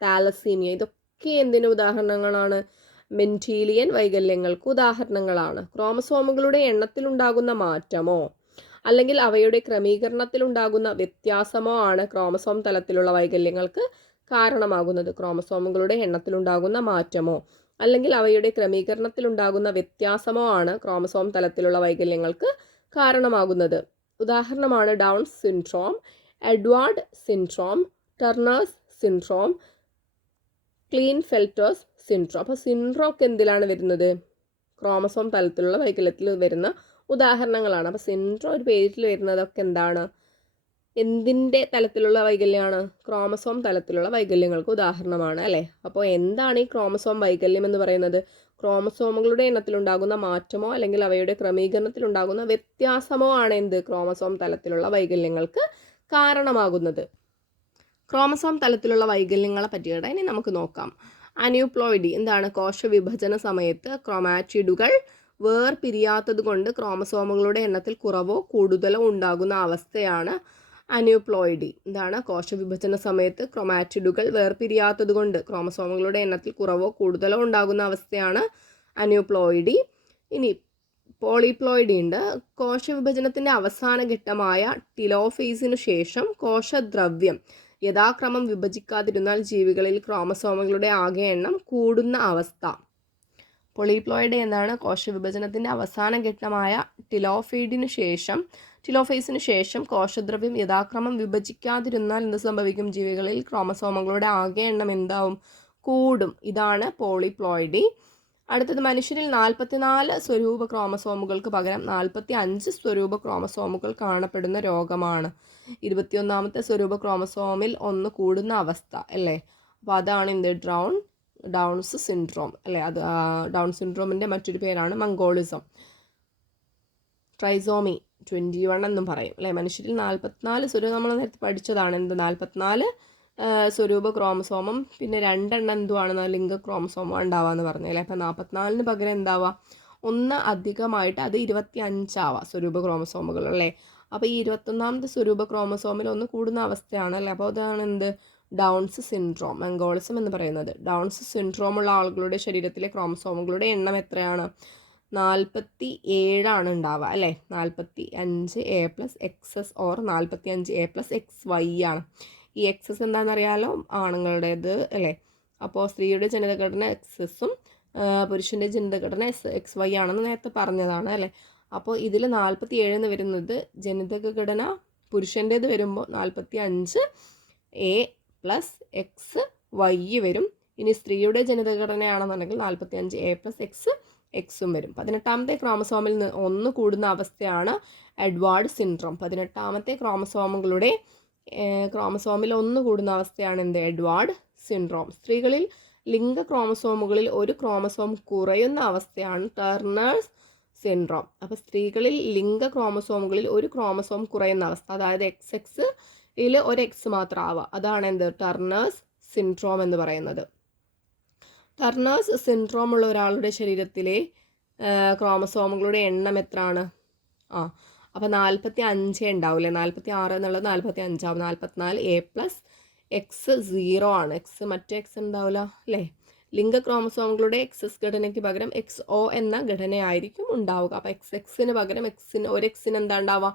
താലസീമിയ ഇതൊക്കെ എന്തിന് ഉദാഹരണങ്ങളാണ്? മെന്റീലിയൻ വൈകല്യങ്ങൾക്ക് ഉദാഹരണങ്ങളാണ്. ക്രോമസോമുകളുടെ എണ്ണത്തിലുണ്ടാകുന്ന മാറ്റമോ അല്ലെങ്കിൽ അവയുടെ ക്രമീകരണത്തിലുണ്ടാകുന്ന വ്യത്യാസമോ ആണ് ക്രോമസോം തലത്തിലുള്ള വൈകല്യങ്ങൾക്ക് കാരണമാകുന്നത്. ക്രോമസോമുകളുടെ എണ്ണത്തിലുണ്ടാകുന്ന മാറ്റമോ അല്ലെങ്കിൽ അവയുടെ ക്രമീകരണത്തിലുണ്ടാകുന്ന വ്യത്യാസമോ ആണ് ക്രോമസോം തലത്തിലുള്ള വൈകല്യങ്ങൾക്ക് കാരണമാകുന്നത്. ഉദാഹരണമാണ് Down's syndrome, Edward syndrome, Turner's syndrome, Klinefelter's syndrome. അപ്പോൾ സിൻഡ്രോം ഒക്കെ എന്തിലാണ് വരുന്നത്? ക്രോമസോം തലത്തിലുള്ള വൈകല്യത്തിൽ വരുന്ന ഉദാഹരണങ്ങളാണ്. അപ്പോൾ സിൻഡ്രോം ഒരു പേരിൽ വരുന്നതൊക്കെ എന്താണ്? എന്തിൻ്റെ തലത്തിലുള്ള വൈകല്യമാണ്? ക്രോമസോം തലത്തിലുള്ള വൈകല്യങ്ങൾക്ക് ഉദാഹരണമാണ് അല്ലേ. അപ്പോൾ എന്താണ് ഈ ക്രോമസോം വൈകല്യം എന്ന് പറയുന്നത്? ക്രോമസോമുകളുടെ എണ്ണത്തിലുണ്ടാകുന്ന മാറ്റമോ അല്ലെങ്കിൽ അവയുടെ ക്രമീകരണത്തിലുണ്ടാകുന്ന വ്യത്യാസമോ ആണ് എന്ത്? ക്രോമസോം തലത്തിലുള്ള വൈകല്യങ്ങൾക്ക് കാരണമാകുന്നത്. ക്രോമസോം തലത്തിലുള്ള വൈകല്യങ്ങളെ പറ്റിയിട്ട് ഇനി നമുക്ക് നോക്കാം. അന്യൂപ്ലോയിഡി എന്താണ്? കോശവിഭജന സമയത്ത് ക്രോമാറ്റിഡുകൾ വേർപിരിയാത്തത് കൊണ്ട് ക്രോമസോമുകളുടെ എണ്ണത്തിൽ കുറവോ കൂടുതലോ ഉണ്ടാകുന്ന അവസ്ഥയാണ് അന്യൂപ്ലോയിഡി. എന്താണ്? കോശവിഭജന സമയത്ത് ക്രോമാറ്റിഡുകൾ വേർപിരിയാത്തത് കൊണ്ട് ക്രോമസോമുകളുടെ എണ്ണത്തിൽ കുറവോ കൂടുതലോ ഉണ്ടാകുന്ന അവസ്ഥയാണ് അന്യൂപ്ലോയിഡി. ഇനി പോളിപ്ലോയിഡി ഉണ്ട്. കോശവിഭജനത്തിൻ്റെ അവസാന ഘട്ടമായ ടിലോഫേസിനു ശേഷം കോശദ്രവ്യം യഥാക്രമം വിഭജിക്കാതിരുന്നാൽ ജീവികളിൽ ക്രോമസോമുകളുടെ ആകെ എണ്ണം കൂടുന്ന അവസ്ഥ. പോളിപ്ലോയിഡ് എന്താണ്? കോശവിഭജനത്തിൻ്റെ അവസാന ഘട്ടമായ ടിലോഫേസിനു ശേഷം കോശദ്രവ്യം യഥാക്രമം വിഭജിക്കാതിരുന്നാൽ എന്ത് സംഭവിക്കും? ജീവികളിൽ ക്രോമസോമുകളുടെ ആകെ എണ്ണം എന്താവും? കൂടും. ഇതാണ് പോളിപ്ലോയിഡി. അടുത്തത് മനുഷ്യരിൽ 44 സ്വരൂപ ക്രോമസോമുകൾക്ക് പകരം 45 സ്വരൂപ ക്രോമസോമുകൾ കാണപ്പെടുന്ന രോഗമാണ്. 21ാമത്തെ സ്വരൂപ ക്രോമസോമിൽ 1 കൂടുന്ന അവസ്ഥ അല്ലേ. അപ്പോൾ അതാണ് എന്ത്? ഡൗൺസ് സിൻഡ്രോം അല്ലേ. അത് ഡൗൺ സിൻഡ്രോമിൻ്റെ മറ്റൊരു പേരാണ് മംഗോളിസം. ട്രൈസോമി 21 എന്നും പറയും അല്ലേ. മനുഷ്യരിൽ 44 സ്വരൂപം നമ്മൾ നേരത്തെ പഠിച്ചതാണ്. എന്ത്? 44 സ്വരൂപ ക്രോമസോമും പിന്നെ 2 എന്തുവാണ്? ലിംഗ ക്രോമസോമോ ഉണ്ടാവാന്ന് പറഞ്ഞല്ലേ. അപ്പം 44 പകരം എന്താവാം? 1 അധികമായിട്ട് അത് 25 ആവാം സ്വരൂപ ക്രോമസോമുകൾ അല്ലേ. അപ്പോൾ ഈ 21ാമത്തെ സ്വരൂപ ക്രോമസോമിൽ 1 കൂടുന്ന അവസ്ഥയാണ് അല്ലേ. അപ്പോൾ അതാണ് എന്ത്? ഡൗൺസ് സിൻഡ്രോം, മംഗോളിസം എന്ന് പറയുന്നത്. ഡൗൺസ് സിൻഡ്രോം ഉള്ള ആളുകളുടെ ശരീരത്തിലെ ക്രോമസോമുകളുടെ എണ്ണം എത്രയാണ്? 47 ഉണ്ടാവുക അല്ലേ. 45A+XS ഓർ 45A+XY ആണ്. ഈ എക്സസ് എന്താണെന്നറിയാലോ? ആണുങ്ങളുടേത് അല്ലേ. അപ്പോൾ സ്ത്രീയുടെ ജനിതഘടന എക്സസും പുരുഷൻ്റെ ജനിതഘടന XY ആണെന്ന് നേരത്തെ പറഞ്ഞതാണ് അല്ലേ. അപ്പോൾ ഇതിൽ 47 എന്ന് വരുന്നത് ജനിതകഘടന പുരുഷൻ്റേത് വരുമ്പോൾ 45A+XY വരും. ഇനി സ്ത്രീയുടെ ജനിതഘടനയാണെന്നുണ്ടെങ്കിൽ 45A+XXും വരും. 18ാമത്തെ ക്രോമസോമിൽ 1 കൂടുന്ന അവസ്ഥയാണ് എഡ്വാർഡ് സിൻഡ്രോം. 18ാമത്തെ ക്രോമസോമിൽ 1 കൂടുന്ന അവസ്ഥയാണ് എന്ത്? Edward syndrome. സ്ത്രീകളിൽ ലിംഗ ക്രോമസോമുകളിൽ 1 ക്രോമസോം കുറയുന്ന അവസ്ഥയാണ് ടർണേഴ്സ് സിൻഡ്രോം. അപ്പോൾ സ്ത്രീകളിൽ ലിംഗ ക്രോമസോമുകളിൽ 1 ക്രോമസോം കുറയുന്ന അവസ്ഥ, അതായത് XX-ൽ 1 X മാത്രം ആവുക, അതാണ് എന്ത്? ടർണേഴ്സ് സിൻഡ്രോം എന്ന് പറയുന്നത്. ടർണേഴ്സ് സിൻഡ്രോം ഉള്ള ഒരാളുടെ ശരീരത്തിലെ ക്രോമസോമുകളുടെ എണ്ണം എത്രയാണ്? അപ്പോൾ 45 ഉണ്ടാവില്ലേ. 46 എന്നുള്ളത് 45 ആവും. 44A+X0 ആണ്. മറ്റേ X ഉണ്ടാവില്ല അല്ലേ. ലിംഗ ക്രോമസോമുകളുടെ XS ഘടനയ്ക്ക് പകരം XO എന്ന ഘടനയായിരിക്കും ഉണ്ടാവുക. അപ്പോൾ XX-ന് പകരം ഒരു X-ന് എന്താ ഉണ്ടാവുക?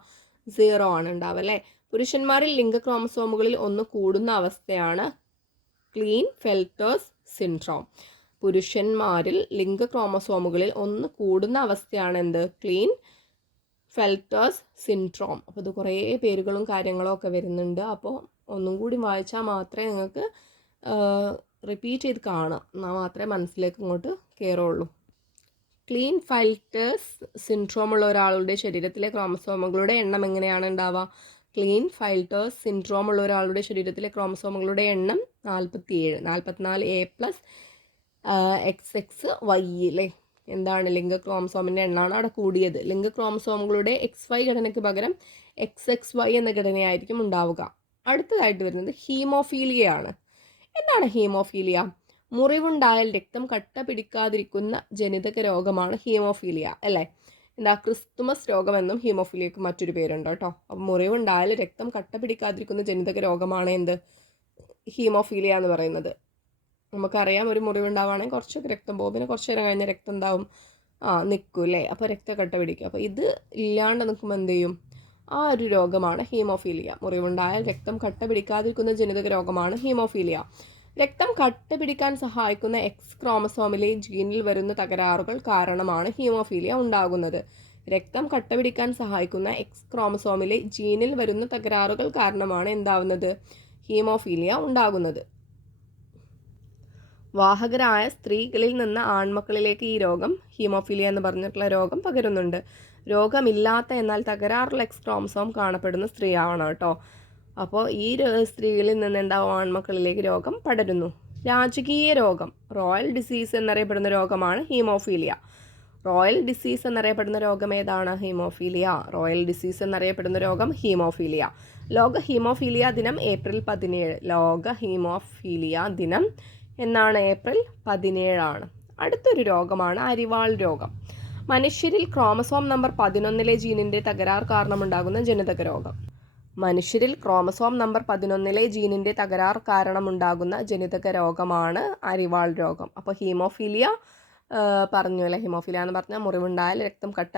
0 ആണ് ഉണ്ടാവുക അല്ലേ. പുരുഷന്മാരിൽ ലിംഗ ക്രോമസോമുകളിൽ 1 കൂടുന്ന അവസ്ഥയാണ് ക്ലീൻഫെൽറ്റേഴ്സ് സിൻഡ്രോം. പുരുഷന്മാരിൽ ലിംഗ ക്രോമസോമുകളിൽ 1 കൂടുന്ന അവസ്ഥയാണ് എന്ത്? ക്ലീൻഫെൽറ്റേഴ്സ് സിൻഡ്രോം. അപ്പോൾ ഇത് കുറേ പേരുകളും കാര്യങ്ങളും ഒക്കെ വരുന്നുണ്ട്. അപ്പോൾ ഒന്നും കൂടി വായിച്ചാൽ മാത്രമേ നിങ്ങൾക്ക് റിപ്പീറ്റ് ചെയ്ത് കാണാം, എന്നാൽ മാത്രമേ മനസ്സിലേക്ക് ഇങ്ങോട്ട് കയറുള്ളൂ. ക്ലീൻഫെൽറ്റേഴ്സ് സിൻഡ്രോം ഉള്ള ഒരാളുടെ ശരീരത്തിലെ ക്രോമസോമുകളുടെ എണ്ണം എങ്ങനെയാണ് ഉണ്ടാവുക? ക്ലീൻഫെൽറ്റേഴ്സ് സിൻഡ്രോം ഉള്ള ഒരാളുടെ ശരീരത്തിലെ ക്രോമസോമുകളുടെ എണ്ണം 47, 44A+XX Y അല്ലേ. എന്താണ് ലിംഗ ക്രോമസോമിൻ്റെ എണ്ണമാണ് അവിടെ കൂടിയത്. ലിംഗ ക്രോമസോമുകളുടെ XY ഘടനയ്ക്ക് പകരം XXY എന്ന ഘടനയായിരിക്കും ഉണ്ടാവുക. അടുത്തതായിട്ട് വരുന്നത് ഹീമോഫീലിയയാണ്. എന്താണ് ഹീമോഫീലിയ? മുറിവുണ്ടായാൽ രക്തം കട്ട പിടിക്കാതിരിക്കുന്ന ജനിതക രോഗമാണ് ഹീമോഫീലിയ അല്ലേ. എന്താ ക്രിസ്തുമസ് രോഗമെന്നും ഹീമോഫീലിയക്ക് മറ്റൊരു പേരുണ്ട് കേട്ടോ. അപ്പം മുറിവുണ്ടായാൽ രക്തം കട്ട പിടിക്കാതിരിക്കുന്ന ജനിതക രോഗമാണ് എന്ത് ഹീമോഫീലിയ എന്ന് പറയുന്നത്. നമുക്കറിയാം ഒരു മുറിവുണ്ടാവുകയാണെങ്കിൽ കുറച്ചൊക്കെ രക്തം പോകും, പിന്നെ കുറച്ച് നേരം കഴിഞ്ഞ രക്തം എന്താവും നിൽക്കും അല്ലേ. അപ്പോൾ രക്തക്കട്ട പിടിക്കും. അപ്പോൾ ഇത് ഇല്ലാണ്ട് നിൽക്കുമ്പോൾ എന്ത് ചെയ്യും? ആ ഒരു രോഗമാണ് ഹീമോഫീലിയ. മുറിവുണ്ടായാൽ രക്തം കട്ട പിടിക്കാതിരിക്കുന്ന ജനിതക രോഗമാണ് ഹീമോഫീലിയ. രക്തം കട്ട പിടിക്കാൻ സഹായിക്കുന്ന എക്സ് ക്രോമസോമിലെ ജീനിൽ വരുന്ന തകരാറുകൾ കാരണമാണ് ഹീമോഫീലിയ ഉണ്ടാകുന്നത്. രക്തം കട്ട പിടിക്കാൻ സഹായിക്കുന്ന എക്സ് ക്രോമസോമിലെ ജീനിൽ വരുന്ന തകരാറുകൾ കാരണമാണ് എന്താവുന്നത്? ഹീമോഫീലിയ ഉണ്ടാകുന്നത്. വാഹകരായ സ്ത്രീകളിൽ നിന്ന് ആൺമക്കളിലേക്ക് ഈ രോഗം, ഹീമോഫീലിയ എന്ന് പറഞ്ഞിട്ടുള്ള രോഗം പകരുന്നുണ്ട്. രോഗമില്ലാത്ത എന്നാൽ തകരാറുള്ള എക്സ് ക്രോമസോം കാണപ്പെടുന്ന സ്ത്രീയാണ് കേട്ടോ. അപ്പോൾ ഈ സ്ത്രീകളിൽ നിന്ന് എന്താവും? ആൺമക്കളിലേക്ക് രോഗം പടരുന്നു. രാജകീയ രോഗം, റോയൽ ഡിസീസ് എന്നറിയപ്പെടുന്ന രോഗമാണ് ഹീമോഫീലിയ. റോയൽ ഡിസീസ് എന്നറിയപ്പെടുന്ന രോഗം ഏതാണ്? ഹീമോഫീലിയ. റോയൽ ഡിസീസ് എന്നറിയപ്പെടുന്ന രോഗം ഹീമോഫീലിയ. ലോക ഹീമോഫീലിയ ദിനം ഏപ്രിൽ 17. ലോക ഹീമോഫീലിയ ദിനം എന്നാണ്? ഏപ്രിൽ 17. അടുത്തൊരു രോഗമാണ് അരിവാൾ രോഗം. മനുഷ്യരിൽ ക്രോമസോം നമ്പർ 11 ജീനിന്റെ തകരാർ കാരണമുണ്ടാകുന്ന ജനിതക രോഗം. മനുഷ്യരിൽ ക്രോമസോം നമ്പർ 11 ജീനിന്റെ തകരാർ കാരണമുണ്ടാകുന്ന ജനിതക രോഗമാണ് അരിവാൾ രോഗം. അപ്പോൾ ഹീമോഫീലിയ പറഞ്ഞു അല്ലേ. ഹീമോഫീലിയ എന്ന് പറഞ്ഞാൽ മുറിവുണ്ടായാൽ രക്തം കട്ട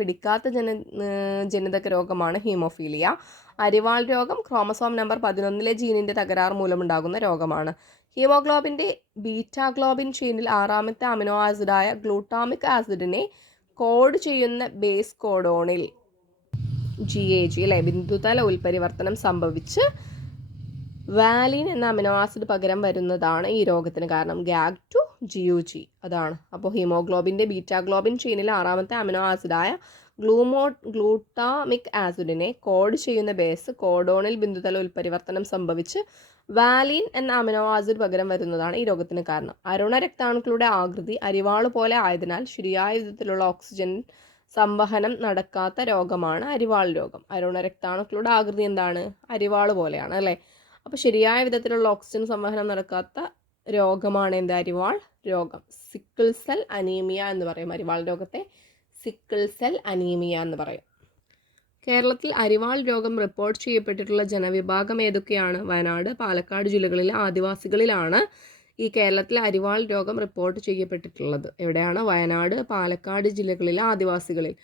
പിടിക്കാത്ത ജനിതക രോഗമാണ് ഹീമോഫീലിയ. അരിവാൾ രോഗം ക്രോമസോം നമ്പർ 11 ജീനിന്റെ തകരാർ മൂലമുണ്ടാകുന്ന രോഗമാണ്. ഹീമോഗ്ലോബിൻ്റെ ബീറ്റാഗ്ലോബിൻ ചെയിനിൽ 6ാമത്തെ അമിനോ ആസിഡായ ഗ്ലൂട്ടാമിക് ആസിഡിനെ കോഡ് ചെയ്യുന്ന ബേസ് കോഡോണിൽ GAG അല്ലെ ബിന്ദുതല ഉൽപരിവർത്തനം സംഭവിച്ച് വാലിൻ എന്ന അമിനോ ആസിഡ് പകരം വരുന്നതാണ് ഈ രോഗത്തിന് കാരണം. GAG to GUG അതാണ്. അപ്പോൾ ഹീമോഗ്ലോബിൻ്റെ ബീറ്റാഗ്ലോബിൻ ചെയിനിൽ 6ാമത്തെ അമിനോ ആസിഡായ ഗ്ലൂട്ടാമിക് ആസിഡിനെ കോഡ് ചെയ്യുന്ന ബേസ് കോഡോണിൽ ബിന്ദുതല ഉൽപരിവർത്തനം സംഭവിച്ച് വാലിൻ എന്ന അമിനോ ആസിഡ് പകരം വരുന്നതാണ് ഈ രോഗത്തിന് കാരണം. അരുണ രക്താണുക്കളുടെ ആകൃതി അരിവാള് പോലെ ആയതിനാൽ ശരിയായ വിധത്തിലുള്ള ഓക്സിജൻ സംവഹനം നടക്കാത്ത രോഗമാണ് അരിവാൾ രോഗം. അരുണ രക്താണുക്കളുടെ ആകൃതി എന്താണ്? അരിവാള് പോലെയാണ് അല്ലേ. അപ്പോൾ ശരിയായ വിധത്തിലുള്ള ഓക്സിജൻ സംവഹനം നടക്കാത്ത രോഗമാണ് എന്ത്? അരിവാൾ രോഗം. സിക്കിൾ സെൽ അനീമിയ എന്ന് പറയും അരിവാൾ രോഗത്തെ. സിക്കിൾ സെൽ അനീമിയ എന്ന് പറയും. കേരളത്തിൽ അരിവാൾ രോഗം റിപ്പോർട്ട് ചെയ്യപ്പെട്ടിട്ടുള്ള ജനവിഭാഗം ഏതൊക്കെയാണ്? വയനാട്, പാലക്കാട് ജില്ലകളിലെ ആദിവാസികളിലാണ് ഈ കേരളത്തിൽ അരിവാൾ രോഗം റിപ്പോർട്ട് ചെയ്യപ്പെട്ടിട്ടുള്ളത്. എവിടെയാണ്? വയനാട്, പാലക്കാട് ജില്ലകളിലെ ആദിവാസികളിൽ.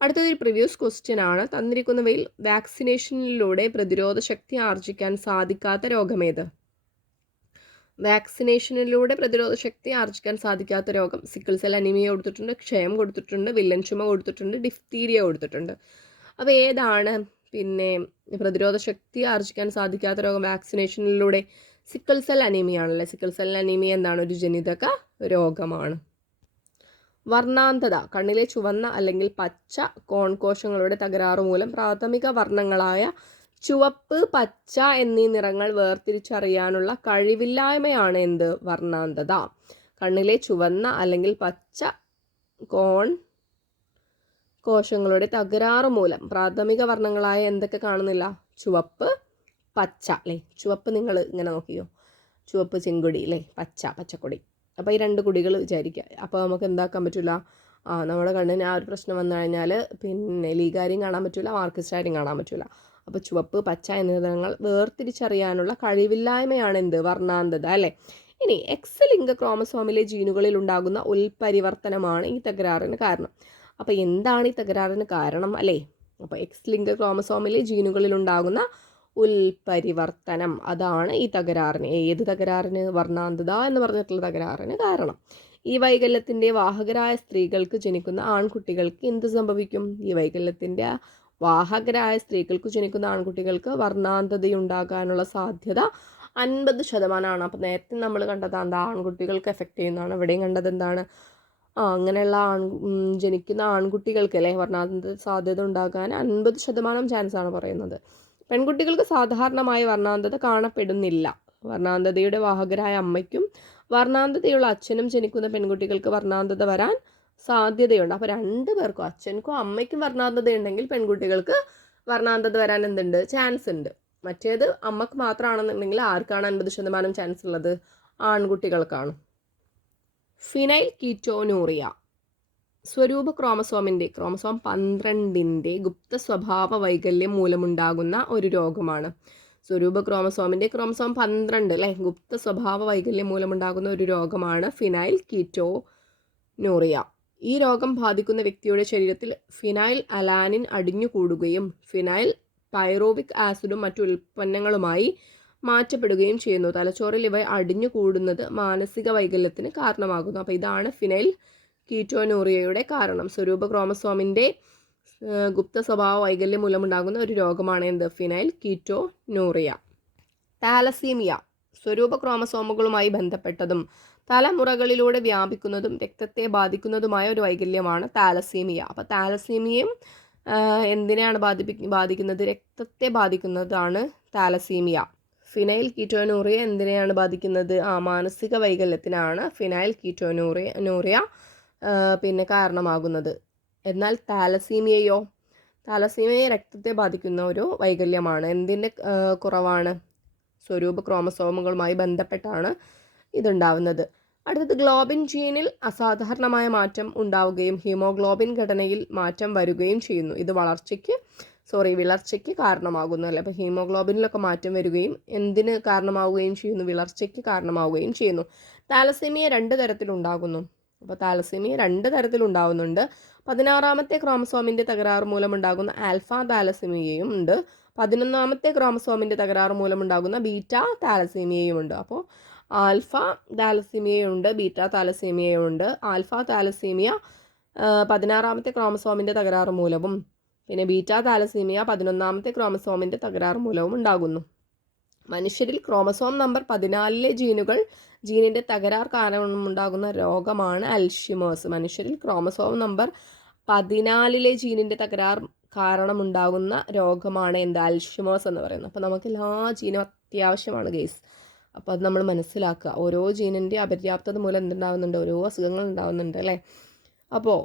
അടുത്തതൊരു പ്രിവ്യൂസ് ക്വസ്റ്റ്യൻ ആണ്. തന്നിരിക്കുന്നവയിൽ വാക്സിനേഷനിലൂടെ പ്രതിരോധ ശക്തി ആർജിക്കാൻ സാധിക്കാത്ത രോഗമേത്? വാക്സിനേഷനിലൂടെ പ്രതിരോധ ശക്തി ആർജിക്കാൻ സാധിക്കാത്ത രോഗം സിക്കിൾ സെൽ അനീമിയ കൊടുത്തിട്ടുണ്ട്, ക്ഷയം കൊടുത്തിട്ടുണ്ട്, വില്ലൻ ചുമ കൊടുത്തിട്ടുണ്ട്, ഡിഫ്തീരിയ കൊടുത്തിട്ടുണ്ട്. അപ്പോൾ ഏതാണ് പിന്നെ പ്രതിരോധ ശക്തി ആർജിക്കാൻ സാധിക്കാത്ത രോഗം വാക്സിനേഷനിലൂടെ? സിക്കിൾ സെൽ അനീമിയ ആണല്ലേ. സിക്കിൾ സെൽ അനീമിയ എന്താണ്? ഒരു ജനിതക രോഗമാണ്. വർണ്ണാന്ധത, കണ്ണിലെ ചുവന്ന അല്ലെങ്കിൽ പച്ച കോൺകോശങ്ങളുടെ തകരാറ് മൂലം പ്രാഥമിക വർണ്ണങ്ങളായ ചുവപ്പ്, പച്ച എന്നീ നിറങ്ങൾ വേർതിരിച്ചറിയാനുള്ള കഴിവില്ലായ്മയാണ് എന്ത്? വർണ്ണാന്ധത. കണ്ണിലെ ചുവന്ന അല്ലെങ്കിൽ പച്ച കോശങ്ങളുടെ തകരാറ് മൂലം പ്രാഥമിക വർണ്ണങ്ങളായ എന്തൊക്കെ കാണുന്നില്ല? ചുവപ്പ്, പച്ച അല്ലേ. ചുവപ്പ് നിങ്ങൾ ഇങ്ങനെ നോക്കിയോ, ചുവപ്പ് ചെങ്കൊടി അല്ലേ, പച്ചക്കൊടി. അപ്പോൾ ഈ 2 കൊടികൾ വിചാരിക്കുക. അപ്പോൾ നമുക്ക് എന്താക്കാൻ പറ്റില്ല? നമ്മുടെ കണ്ണിന് ആ ഒരു പ്രശ്നം വന്നു കഴിഞ്ഞാൽ പിന്നെ ലീഗാരിയും കാണാൻ പറ്റില്ല, മാർക്കിസ്റ്റാരിയും കാണാൻ പറ്റില്ല. അപ്പോൾ ചുവപ്പ്, പച്ച എന്നീ നിറങ്ങൾ വേർതിരിച്ചറിയാനുള്ള കഴിവില്ലായ്മയാണ് എന്ത്? വർണ്ണാന്ധത അല്ലേ. ഇനി എക്സ് ലിംഗ ക്രോമസോമിലെ ജീനുകളിൽ ഉണ്ടാകുന്ന ഉൽപരിവർത്തനമാണ് ഈ തകരാറിന് കാരണം. അപ്പോൾ എന്താണ് ഈ തകരാറിന് കാരണം അല്ലേ? അപ്പോൾ എക്സ് ലിംഗ ക്രോമസോമിലെ ജീനുകളിൽ ഉണ്ടാകുന്ന ഉൽപരിവർത്തനം, അതാണ് ഈ തകരാറിന്. ഏത് തകരാറിന്? വർണ്ണാന്ധത എന്ന് പറഞ്ഞിട്ടുള്ള തകരാറിന് കാരണം. ഈ വൈകല്യത്തിൻ്റെ വാഹകരായ സ്ത്രീകൾക്ക് ജനിക്കുന്ന ആൺകുട്ടികൾക്ക് എന്ത് സംഭവിക്കും? ഈ വൈകല്യത്തിൻ്റെ വാഹകരായ സ്ത്രീകൾക്ക് ജനിക്കുന്ന ആൺകുട്ടികൾക്ക് വർണ്ണാന്ധതയുണ്ടാകാനുള്ള സാധ്യത 50%. അപ്പോൾ നേരത്തെ നമ്മൾ കണ്ടത് എന്താ? ആൺകുട്ടികൾക്ക് എഫക്റ്റ് ചെയ്യുന്നതാണ്. ഇവിടെയും കണ്ടത് എന്താണ്? അങ്ങനെയുള്ള ജനിക്കുന്ന ആൺകുട്ടികൾക്ക് അല്ലേ വർണ്ണാന്ധത സാധ്യത ഉണ്ടാകാൻ 50% ചാൻസാണ് പറയുന്നത്. പെൺകുട്ടികൾക്ക് സാധാരണമായി വർണ്ണാന്ധത കാണപ്പെടുന്നില്ല. വർണ്ണാന്ധതയുടെ വാഹകരായ അമ്മയ്ക്കും വർണ്ണാന്ധതയുള്ള അച്ഛനും ജനിക്കുന്ന പെൺകുട്ടികൾക്ക് വർണ്ണാന്ധത വരാൻ സാധ്യതയുണ്ട്. അപ്പോൾ 2 പേർക്കും, അച്ഛനും അമ്മയ്ക്കും വർണ്ണാന്ധത ഉണ്ടെങ്കിൽ പെൺകുട്ടികൾക്ക് വർണ്ണാന്ധത വരാൻ എന്തുണ്ട്? ചാൻസ് ഉണ്ട്. മറ്റേത് അമ്മക്ക് മാത്രമാണെന്നുണ്ടെങ്കിൽ ആർക്കാണ് 50% ചാൻസ് ഉള്ളത്? ആൺകുട്ടികൾക്കാണ്. ഫിനൈൽ കീറ്റോനൂറിയ സ്വരൂപ ക്രോമസോമിൻ്റെ ക്രോമസോം 12ൻ്റെ ഗുപ്ത സ്വഭാവ വൈകല്യം മൂലമുണ്ടാകുന്ന ഒരു രോഗമാണ്. സ്വരൂപ ക്രോമസോമിൻ്റെ ക്രോമസോം 12 അല്ലേ, ഗുപ്ത സ്വഭാവ വൈകല്യം മൂലമുണ്ടാകുന്ന ഒരു രോഗമാണ് ഫിനൈൽ കീറ്റോനൂറിയ. ഈ രോഗം ബാധിക്കുന്ന വ്യക്തിയുടെ ശരീരത്തിൽ ഫിനൈൽ അലാനിൻ അടിഞ്ഞുകൂടുകയും ഫിനൈൽ പൈറോവിക് ആസിഡും മറ്റു ഉൽപ്പന്നങ്ങളുമായി മാറ്റപ്പെടുകയും ചെയ്യുന്നു. തലച്ചോറിൽ ഇവ അടിഞ്ഞുകൂടുന്നത് മാനസിക വൈകല്യത്തിന് കാരണമാകുന്നു. അപ്പോൾ ഇതാണ് ഫിനൈൽ കീറ്റോനൂറിയയുടെ കാരണം. സ്വരൂപ ക്രോമസോമിൻ്റെ ഗുപ്ത സ്വഭാവ വൈകല്യം മൂലമുണ്ടാകുന്ന ഒരു രോഗമാണ് എന്ത്? Phenyl ketonuria. താലസീമിയ സ്വരൂപ ക്രോമസോമുകളുമായി ബന്ധപ്പെട്ടതും തലമുറകളിലൂടെ വ്യാപിക്കുന്നതും രക്തത്തെ ബാധിക്കുന്നതുമായ ഒരു വൈകല്യമാണ് താലസീമിയ. അപ്പോൾ താലസീമിയയും എന്തിനെയാണ് ബാധിക്കുന്നത്? രക്തത്തെ ബാധിക്കുന്നതാണ് താലസീമിയ. ഫിനൈൽ കീറ്റോനൂറിയ എന്തിനെയാണ് ബാധിക്കുന്നത്? മാനസിക വൈകല്യത്തിനാണ് ഫിനൈൽ കീറ്റോനൂറിയ പിന്നെ കാരണമാകുന്നത്. എന്നാൽ താലസീമിയയോ? താലസീമിയ രക്തത്തെ ബാധിക്കുന്ന ഒരു വൈകല്യമാണ്. എന്തിൻ്റെ കുറവാണ്? സ്വരൂപ ക്രോമസോമുകളുമായി ബന്ധപ്പെട്ടാണ് ഇതുണ്ടാവുന്നത്. അടുത്തത് ഗ്ലോബിൻ ജീനിൽ അസാധാരണമായ മാറ്റം ഉണ്ടാവുകയും ഹീമോഗ്ലോബിൻ ഘടനയിൽ മാറ്റം വരികയും ചെയ്യുന്നു. ഇത് വിളർച്ചയ്ക്ക് കാരണമാകുന്നു അല്ലേ. അപ്പോൾ ഹീമോഗ്ലോബിനിലൊക്കെ മാറ്റം വരികയും എന്തിന് കാരണമാവുകയും ചെയ്യുന്നു? വിളർച്ചയ്ക്ക് കാരണമാവുകയും ചെയ്യുന്നു. താലസീമിയ 2 തരത്തിലുണ്ടാകുന്നു. അപ്പോൾ താലസീമിയ 2 തരത്തിലുണ്ടാവുന്നുണ്ട്. 16ാമത്തെ ക്രോമസോമിൻ്റെ തകരാറ് മൂലമുണ്ടാകുന്ന ആൽഫ താലസീമിയയും ഉണ്ട്. 11ാമത്തെ ക്രോമസോമിൻ്റെ തകരാറ് മൂലമുണ്ടാകുന്ന ബീറ്റ താലസീമിയയും ഉണ്ട്. അപ്പോൾ ആൽഫ താലസീമിയയുണ്ട്, ബീറ്റ താലസീമിയയുണ്ട്. ആൽഫ താലസീമിയ 16ാമത്തെ ക്രോമസോമിൻ്റെ തകരാറ് മൂലവും പിന്നെ ബീറ്റ താലസീമിയ 11ാമത്തെ ക്രോമസോമിൻ്റെ തകരാറ് മൂലവും ഉണ്ടാകുന്നു. മനുഷ്യരിൽ ക്രോമസോം നമ്പർ 14ലെ ജീനിൻ്റെ തകരാർ കാരണമുണ്ടാകുന്ന രോഗമാണ് അൽഷിമേഴ്സ്. മനുഷ്യരിൽ ക്രോമസോം നമ്പർ 14ലെ ജീനിൻ്റെ തകരാർ കാരണമുണ്ടാകുന്ന രോഗമാണ് എന്ത്? അൽഷിമേഴ്സ് എന്ന് പറയുന്നത്. അപ്പോൾ നമുക്ക് എല്ലാ ജീനും അത്യാവശ്യമാണ് ഗെയ്സ്. അപ്പോൾ അത് നമ്മൾ മനസ്സിലാക്കുക. ഓരോ ജീനിൻ്റെ അപര്യാപ്തത മൂലം എന്തുണ്ടാകുന്നുണ്ട്? ഓരോ അസുഖങ്ങൾ ഉണ്ടാകുന്നുണ്ട് അല്ലേ. അപ്പോൾ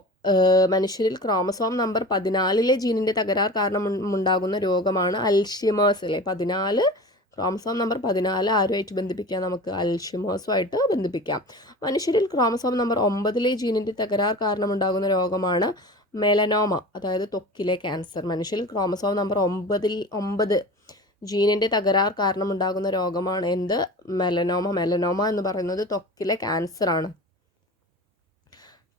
മനുഷ്യരിൽ ക്രോമസോം നമ്പർ 14ലെ ജീനിൻ്റെ തകരാർ കാരണമുണ്ടാകുന്ന രോഗമാണ് അൽഷിമേഴ്സ് അല്ലേ. 14 ക്രോമസോം നമ്പർ 14 ആരുമായിട്ട് ബന്ധിപ്പിക്കാം? നമുക്ക് അൽഷിമേഴ്സുമായിട്ട് ബന്ധിപ്പിക്കാം. മനുഷ്യരിൽ ക്രോമസോം നമ്പർ 9ലെ ജീനിൻ്റെ തകരാർ കാരണമുണ്ടാകുന്ന രോഗമാണ് മെലനോമ, അതായത് ത്വക്കിലെ ക്യാൻസർ. മനുഷ്യരിൽ ക്രോമസോം നമ്പർ 9 ജീനിൻ്റെ തകരാർ കാരണമുണ്ടാകുന്ന രോഗമാണ് എന്ത്? മെലനോമ എന്ന് പറയുന്നത് ത്വക്കിലെ ക്യാൻസറാണ്.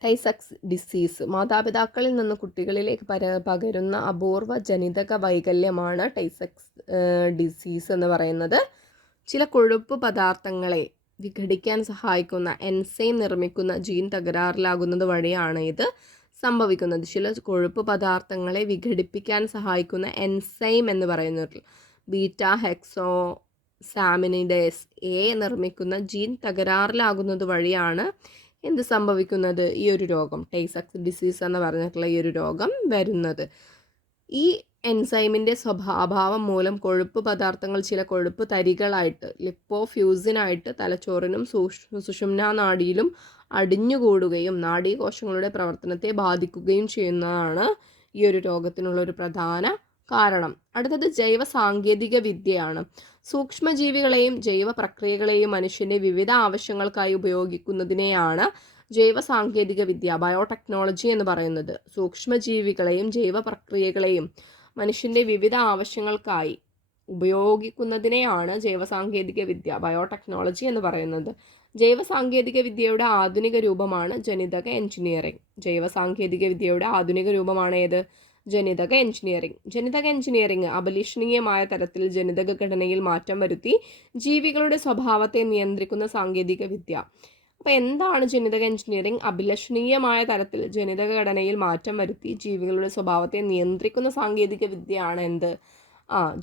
ടൈസക്സ് ഡിസീസ് മാതാപിതാക്കളിൽ നിന്ന് കുട്ടികളിലേക്ക് പകരുന്ന അപൂർവ ജനിതക വൈകല്യമാണ് ടൈസക്സ് ഡിസീസ് എന്ന് പറയുന്നത്. ചില കൊഴുപ്പ് പദാർത്ഥങ്ങളെ വിഘടിക്കാൻ സഹായിക്കുന്ന എൻസൈം നിർമ്മിക്കുന്ന ജീൻ തകരാറിലാകുന്നത് വഴിയാണ് ഇത് സംഭവിക്കുന്നത്. ചില കൊഴുപ്പ് പദാർത്ഥങ്ങളെ വിഘടിപ്പിക്കാൻ സഹായിക്കുന്ന എൻസൈം എന്ന് പറയുന്നത് ബീറ്റ ഹെക്സോസാമിനിഡേസ് എ നിർമ്മിക്കുന്ന ജീൻ തകരാറിലാകുന്നത് വഴിയാണ് എന്ത് സംഭവിക്കുന്നത്? ഈ ഒരു രോഗം, ടൈസക്സ് ഡിസീസ് എന്ന് പറഞ്ഞിട്ടുള്ള ഈ ഒരു രോഗം വരുന്നത്. ഈ എൻസൈമിൻ്റെ അഭാവം മൂലം കൊഴുപ്പ് പദാർത്ഥങ്ങൾ ചില കൊഴുപ്പ് തരികളായിട്ട് ലിപ്പോഫ്യൂസിനായിട്ട് തലച്ചോറിനും സുഷുമ്നാ നാഡിയിലും അടിഞ്ഞുകൂടുകയും നാഡീകോശങ്ങളുടെ പ്രവർത്തനത്തെ ബാധിക്കുകയും ചെയ്യുന്നതാണ് ഈ ഒരു രോഗത്തിനുള്ള ഒരു പ്രധാന കാരണം. അടുത്തത് ജൈവ സാങ്കേതിക വിദ്യയാണ്. സൂക്ഷ്മജീവികളെയും ജൈവ പ്രക്രിയകളെയും മനുഷ്യൻ്റെ വിവിധ ആവശ്യങ്ങൾക്കായി ഉപയോഗിക്കുന്നതിനെയാണ് ജൈവ സാങ്കേതിക വിദ്യ, ബയോടെക്നോളജി എന്ന് പറയുന്നത്. സൂക്ഷ്മജീവികളെയും ജൈവ പ്രക്രിയകളെയും മനുഷ്യൻ്റെ വിവിധ ആവശ്യങ്ങൾക്കായി ഉപയോഗിക്കുന്നതിനെയാണ് ജൈവ സാങ്കേതിക വിദ്യ, ബയോടെക്നോളജി എന്ന് പറയുന്നത്. ജൈവ സാങ്കേതിക വിദ്യയുടെ ആധുനിക രൂപമാണ് ജനിതക എഞ്ചിനീയറിംഗ്. ജൈവ സാങ്കേതിക വിദ്യയുടെ ആധുനിക രൂപമാണ് ഏത്? ജനിതക എഞ്ചിനീയറിംഗ് അപലഷണീയമായ തരത്തിൽ ജനിതക ഘടനയിൽ മാറ്റം വരുത്തി ജീവികളുടെ സ്വഭാവത്തെ നിയന്ത്രിക്കുന്ന സാങ്കേതിക വിദ്യ. അപ്പോൾ എന്താണ് ജനിതക എഞ്ചിനീയറിംഗ്? അഭിലഷണീയമായ തരത്തിൽ ജനിതക ഘടനയിൽ മാറ്റം വരുത്തി ജീവികളുടെ സ്വഭാവത്തെ നിയന്ത്രിക്കുന്ന സാങ്കേതിക വിദ്യയാണ് എന്ത്?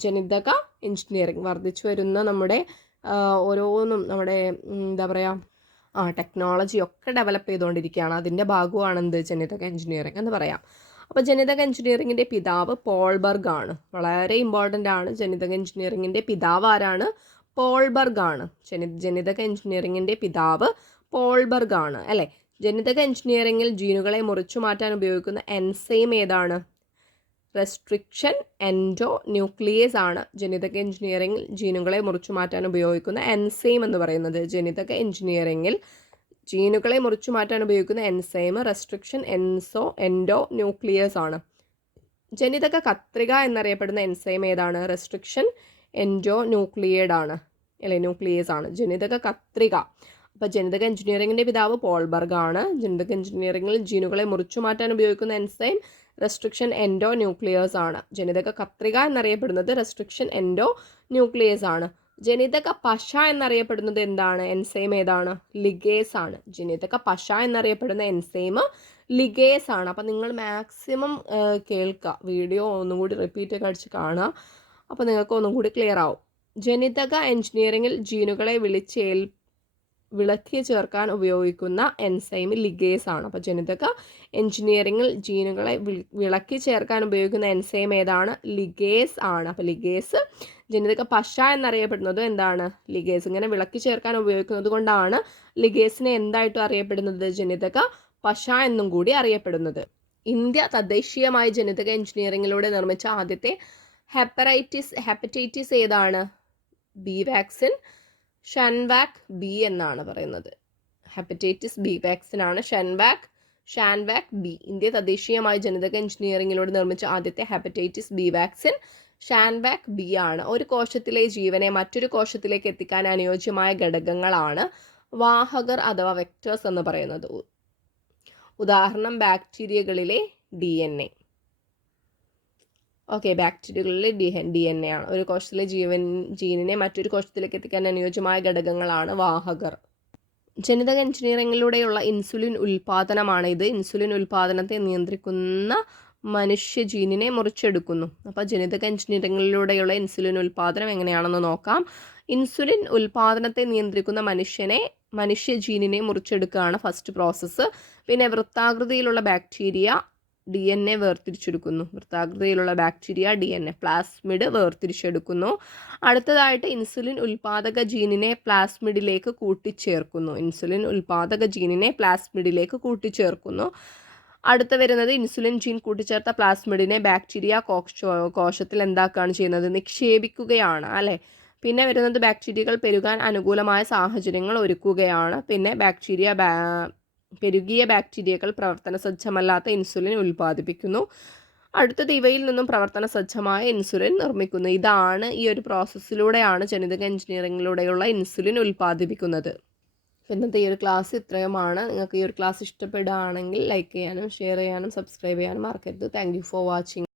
ജനിതക എഞ്ചിനീയറിംഗ്. വർദ്ധിച്ചു വരുന്ന നമ്മുടെ ഓരോന്നും നമ്മുടെ എന്താ പറയുക ടെക്നോളജി ഒക്കെ ഡെവലപ്പ് ചെയ്തുകൊണ്ടിരിക്കുകയാണ്. അതിൻ്റെ ഭാഗമാണ് എന്ത്? ജനിതക എഞ്ചിനീയറിംഗ് എന്ന് പറയാം. അപ്പോൾ ജനിതക എഞ്ചിനീയറിങ്ങിൻ്റെ പിതാവ് പോൾബർഗ് ആണ്. വളരെ ഇമ്പോർട്ടൻ്റ് ആണ്. ജനിതക എഞ്ചിനീയറിങ്ങിൻ്റെ പിതാവ് ആരാണ്? പോൾബർഗ് ആണ്. ജനിതക എഞ്ചിനീയറിംഗിൻ്റെ പിതാവ് പോൾബർഗ് ആണ് അല്ലേ. ജനിതക എഞ്ചിനീയറിംഗിൽ ജീനുകളെ മുറിച്ചു മാറ്റാൻ ഉപയോഗിക്കുന്ന എൻസൈം ഏതാണ്? റെസ്ട്രിക്ഷൻ എൻഡോ ന്യൂക്ലിയേസ് ആണ് ജനിതക എഞ്ചിനീയറിംഗിൽ ജീനുകളെ മുറിച്ചു മാറ്റാൻ ഉപയോഗിക്കുന്ന എൻസൈം എന്ന് പറയുന്നത്. ജനിതക എഞ്ചിനീയറിംഗിൽ ജീനുകളെ മുറിച്ചു മാറ്റാൻ ഉപയോഗിക്കുന്ന എൻസൈം റെസ്ട്രിക്ഷൻ എൻഡോ ന്യൂക്ലിയേസ് ആണ്. ജനിതക കത്രിക എന്നറിയപ്പെടുന്ന എൻസൈം ഏതാണ്? റെസ്ട്രിക്ഷൻ എൻഡോ ന്യൂക്ലിയേഡ് ആണ് അല്ലെ, ന്യൂക്ലിയേസ് ആണ് ജനിതക കത്രിക. അപ്പോൾ ജനിതക എഞ്ചിനീയറിംഗിൻ്റെ പിതാവ് പോൾബർഗ് ആണ്. ജനിതക എഞ്ചിനീയറിംഗിൽ ജീനുകളെ മുറിച്ചു മാറ്റാൻ ഉപയോഗിക്കുന്ന എൻസൈം റെസ്ട്രിക്ഷൻ എൻഡോ ന്യൂക്ലിയേഴ്സ് ആണ്. ജനിതക കത്രിക എന്നറിയപ്പെടുന്നത് റെസ്ട്രിക്ഷൻ എൻഡോ ന്യൂക്ലിയേസ് ആണ്. ജനിതക പശ എന്നറിയപ്പെടുന്നത് എന്താണ്? എൻസൈം ഏതാണ്? ലിഗേസ് ആണ്. ജനിതക പശ എന്നറിയപ്പെടുന്ന എൻസൈം ലിഗേസ് ആണ്. അപ്പം നിങ്ങൾ മാക്സിമം കേൾക്കുക, വീഡിയോ ഒന്നും കൂടി റിപ്പീറ്റ് ഒക്കെ അടിച്ച് കാണുക, അപ്പോൾ നിങ്ങൾക്ക് ഒന്നും കൂടി ക്ലിയർ ആവും. ജനിതക എഞ്ചിനീയറിംഗിൽ ജീനുകളെ വിളക്കി ചേർക്കാൻ ഉപയോഗിക്കുന്ന എൻസൈം ലിഗേസ് ആണ്. അപ്പോൾ ജനിതക എഞ്ചിനീയറിംഗിൽ ജീനുകളെ വിളക്കി ചേർക്കാൻ ഉപയോഗിക്കുന്ന എൻസൈം ഏതാണ്? ലിഗേസ് ആണ്. അപ്പോൾ ലിഗേസ് ജനിതക പശ എന്നറിയപ്പെടുന്നത് എന്താണ്? ലിഗേസ്. ഇങ്ങനെ വിളക്കി ചേർക്കാൻ ഉപയോഗിക്കുന്നത് കൊണ്ടാണ് ലിഗേസിനെ എന്തായിട്ടും അറിയപ്പെടുന്നത്? ജനിതക പശ എന്നും കൂടി അറിയപ്പെടുന്നത്. ഇന്ത്യ തദ്ദേശീയമായി ജനിതക എഞ്ചിനീയറിംഗിലൂടെ നിർമ്മിച്ച ആദ്യത്തെ ഹെപ്പറ്റൈറ്റിസ് ഏതാണ്? ബി വാക്സിൻ, ഷൻവാക് ബി എന്നാണ് പറയുന്നത്. ഹെപ്പറ്റൈറ്റിസ് ബി വാക്സിൻ ആണ് ഷാൻവാക് ബി. ഇന്ത്യ തദ്ദേശീയമായി ജനിതക എഞ്ചിനീയറിംഗിലൂടെ നിർമ്മിച്ച ആദ്യത്തെ ഹെപ്പറ്റൈറ്റിസ് ബി വാക്സിൻ ഷാൻവാക് ബി ആണ്. ഒരു കോശത്തിലെ ജീവനെ മറ്റൊരു കോശത്തിലേക്ക് എത്തിക്കാൻ അനുയോജ്യമായ ഘടകങ്ങളാണ് വാഹകർ അഥവാ വെക്ടേഴ്സ് എന്ന് പറയുന്നത്. ഉദാഹരണം ബാക്ടീരിയകളിലെ DNA. ഓക്കെ, ബാക്ടീരിയകളിലെ DNA ആണ്. ഒരു കോശത്തിലെ ജീനിനെ മറ്റൊരു കോശത്തിലേക്ക് എത്തിക്കാൻ അനുയോജ്യമായ ഘടകങ്ങളാണ് വാഹകർ. ജനിതക എഞ്ചിനീയറിംഗിലൂടെയുള്ള ഇൻസുലിൻ ഉൽപാദനമാണ് ഇത്. ഇൻസുലിൻ ഉൽപാദനത്തെ നിയന്ത്രിക്കുന്ന മനുഷ്യ ജീനിനെ മുറിച്ചെടുക്കുന്നു. അപ്പോൾ ജനിതക എഞ്ചിനീയറിംഗിലൂടെയുള്ള ഇൻസുലിൻ ഉൽപാദനം എങ്ങനെയാണെന്ന് നോക്കാം. ഇൻസുലിൻ ഉൽപാദനത്തെ നിയന്ത്രിക്കുന്ന മനുഷ്യ ജീനിനെ മുറിച്ചെടുക്കുകയാണ് ഫസ്റ്റ് പ്രോസസ്സ്. പിന്നെ വൃത്താകൃതിയിലുള്ള ബാക്ടീരിയ DNA വേർതിരിച്ചെടുക്കുന്നു. വൃത്താകൃതിയിലുള്ള ബാക്ടീരിയ DNA പ്ലാസ്മിഡ് വേർതിരിച്ചെടുക്കുന്നു. അടുത്തതായിട്ട് ഇൻസുലിൻ ഉൽപാദക ജീനിനെ പ്ലാസ്മിഡിലേക്ക് കൂട്ടിച്ചേർക്കുന്നു. അടുത്ത വരുന്നത് ഇൻസുലിൻ ജീൻ കൂട്ടിച്ചേർത്ത പ്ലാസ്മിഡിനെ ബാക്ടീരിയ കോശത്തിൽ എന്താക്കുകയാണ് ചെയ്യുന്നത്? നിക്ഷേപിക്കുകയാണ് അല്ലേ. പിന്നെ വരുന്നത് ബാക്ടീരിയകൾ പെരുകാൻ അനുകൂലമായ സാഹചര്യങ്ങൾ ഒരുക്കുകയാണ്. പിന്നെ പെരുകിയ ബാക്ടീരിയകൾ പ്രവർത്തനസജ്ജമല്ലാത്ത ഇൻസുലിൻ ഉൽപ്പാദിപ്പിക്കുന്നു. അടുത്തത് ഇവയിൽ നിന്നും പ്രവർത്തനസജ്ജമായ ഇൻസുലിൻ നിർമ്മിക്കുന്നു. ഇതാണ് ഈ ഒരു പ്രോസസ്സിലൂടെയാണ് ജനിതക എഞ്ചിനീയറിംഗിലൂടെയുള്ള ഇൻസുലിൻ ഉൽപ്പാദിപ്പിക്കുന്നത്. ഇന്നത്തെ ഈ ഒരു ക്ലാസ് ഇത്രയുമാണ്. നിങ്ങൾക്ക് ഈ ഒരു ക്ലാസ് ഇഷ്ടപ്പെടുകയാണെങ്കിൽ ലൈക്ക് ചെയ്യാനും ഷെയർ ചെയ്യാനും സബ്സ്ക്രൈബ് ചെയ്യാനും മറക്കരുത്. Thank you for watching.